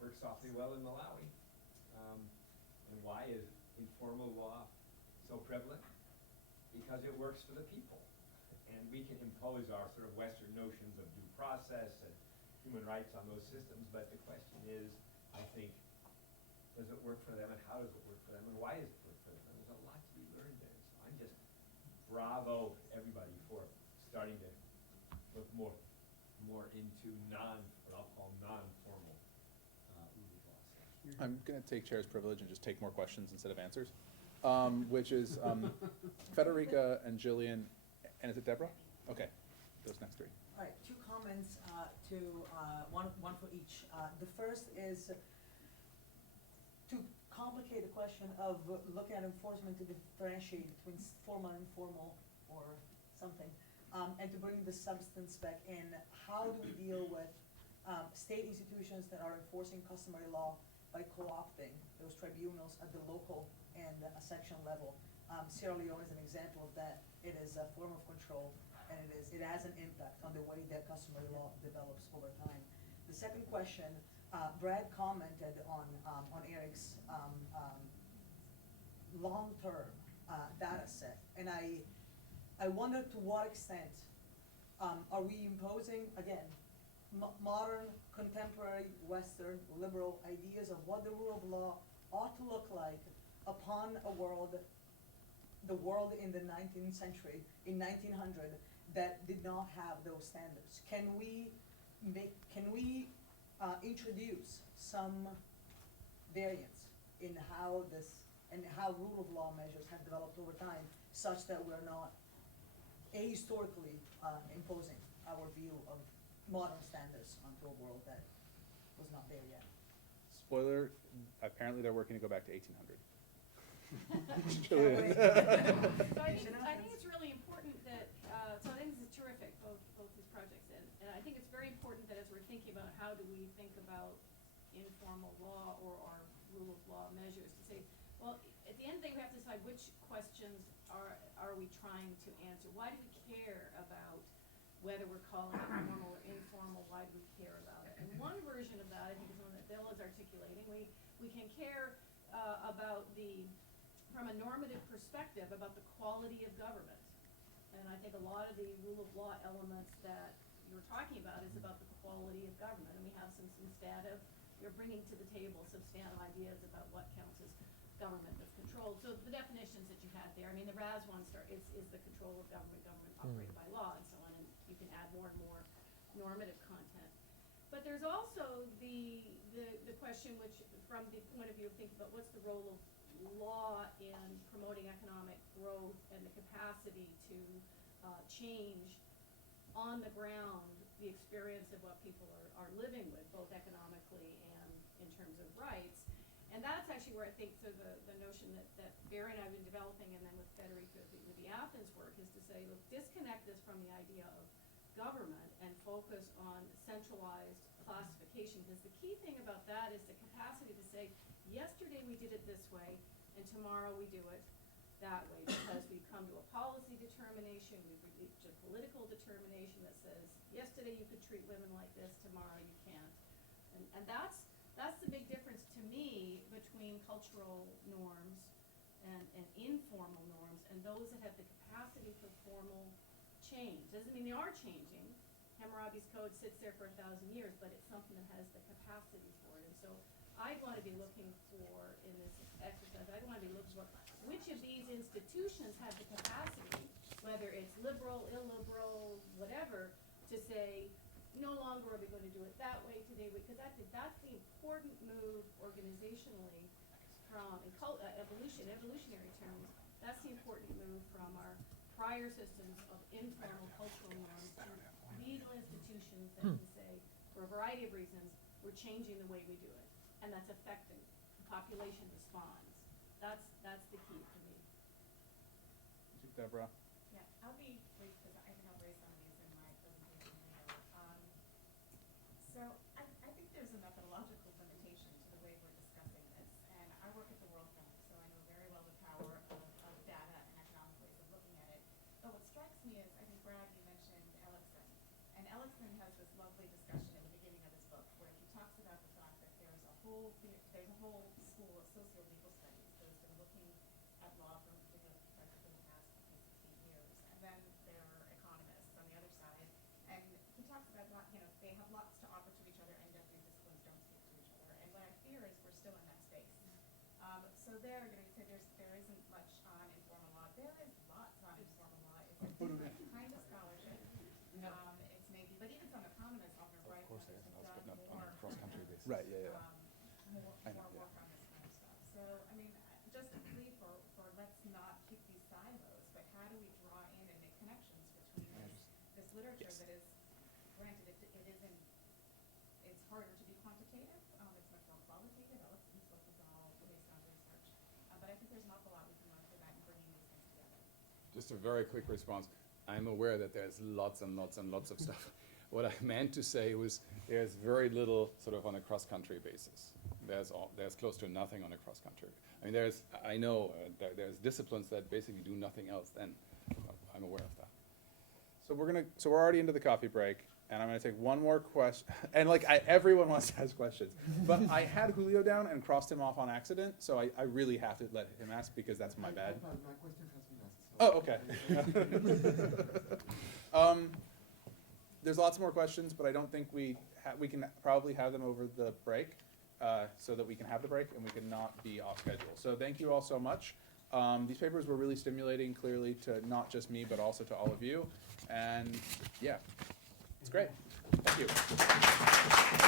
Works awfully well in Malawi. And why is informal law so prevalent? Because it works for the people. And we can impose our sort of Western notions of due process and human rights on those systems, but the question is, I think, does it work for them, and how does it work for them, and why does it work for them? And there's a lot to be learned there. So I'm just bravo everybody for starting to look more into what I'll call non-formal rule of law stuff. I'm going to take chair's privilege and just take more questions instead of answers, which is Federica and Jillian, and is it Deborah? Okay, those next three. All right, two comments one for each. The first is to complicate the question of looking at enforcement to differentiate between formal and informal or something, and to bring the substance back in. How do we deal with state institutions that are enforcing customary law by co-opting those tribunals at the local and a section level? Sierra Leone is an example of that. It is a form of control, and it has an impact on the way that customary law develops over time. The second question, Brad commented on Eric's long-term data set, and I wonder to what extent are we imposing, again, modern, contemporary, Western, liberal ideas of what the rule of law ought to look like upon the world in the 19th century, in 1900, that did not have those standards. Can we introduce some variance in how rule of law measures have developed over time, such that we're not ahistorically imposing our view of modern standards onto a world that was not there yet? Spoiler, apparently they're working to go back to 1800. So I think it's really important that, so I think this is terrific, both these projects, and I think it's very important that as we're thinking about how do we think about informal law or our rule of law measures, to say, well, at the end of the day, we have to decide which questions are we trying to answer. Why do we care about whether we're calling it formal or informal? Why do we care about it? And one version of that, I think, is one that Bill is articulating. We can care about from a normative perspective, about the quality of government. And I think a lot of the rule of law elements that you're talking about is about the quality of government. And we have some substantive, you're bringing to the table substantive ideas about what counts as government that's controlled. So the definitions that you had there, I mean, the RAS one is the control of government operated by law and so on, and you can add more and more normative content. But there's also the question, which from the point of view of thinking about what's the role of law in promoting economic growth and the capacity to change on the ground the experience of what people are living with, both economically and in terms of rights. And that's actually where I think the notion that Barry and I have been developing, and then with Federica with the Athens work, is to say, look, disconnect this from the idea of government and focus on centralized classification, because the key thing about that is the capacity to say, yesterday we did it this way, and tomorrow we do it that way, because we've come to a policy determination, we've reached a political determination that says, yesterday you could treat women like this, tomorrow you can't. And that's the big difference to me between cultural norms and informal norms, and those that have the capacity for formal change. Doesn't mean they are changing. Hammurabi's code sits there for 1,000 years, but it's something that has the capacity for it. And so I'd want to be looking for, in this exercise, I'd want to be looking for which of these institutions have the capacity, whether it's liberal, illiberal, whatever, to say, no longer are we going to do it that way today, because that's the important move organizationally from evolutionary terms. That's the important move from our prior systems of informal cultural norms to legal institutions that can say, for a variety of reasons, we're changing the way we do it, and that's effective. The population responds. That's the key for me. Deborah. Yeah, I'll be brief because I think I'll raise some of these in my presentation later. So I think there's a methodological limitation to the way we're discussing this. And I work at the World Bank, so I know very well the power of data and economic ways of looking at it. But what strikes me is, I think, Brad, you mentioned Ellickson. And Ellickson has this lovely discussion at the beginning of his book where he talks about the fact that there's a whole school of socio-legal studies that has been looking at law from a particular perspective for the past 15 years. And then there are economists on the other side. And he talks about, they have lots to offer to each other, and yet these disciplines don't speak to each other. And what I fear is we're still in that space. So there, you say there isn't much on informal law. There is lots on informal law. It's a different kind of scholarship. It's maybe, but even some economists often write that have done more, cross-country basis. Right, yeah. more I know, work on this kind of stuff. So, I mean, just a plea for let's not keep these silos, but how do we draw in and make connections between this literature that is, granted, it isn't, it's harder to be quantitative, it's much more qualitative. Ellison's book is all based on research. But I think there's an awful lot we can learn from that and bringing these things together. Just a very quick response. I'm aware that there's lots and lots and lots of stuff. What I meant to say was there's very little sort of on a cross-country basis. There's close to nothing on a cross-country. I mean, I know there's disciplines that basically do nothing else, and I'm aware of that. So we're already into the coffee break, and I'm gonna take one more question. And everyone wants to ask questions, but I had Julio down and crossed him off on accident, so I really have to let him ask because that's my bad. My question has been asked. Oh, okay. There's lots more questions, but I don't think we can probably have them over the break, so that we can have the break and we can not be off schedule. So thank you all so much. These papers were really stimulating, clearly, to not just me, but also to all of you. And yeah, it's great. Thank you.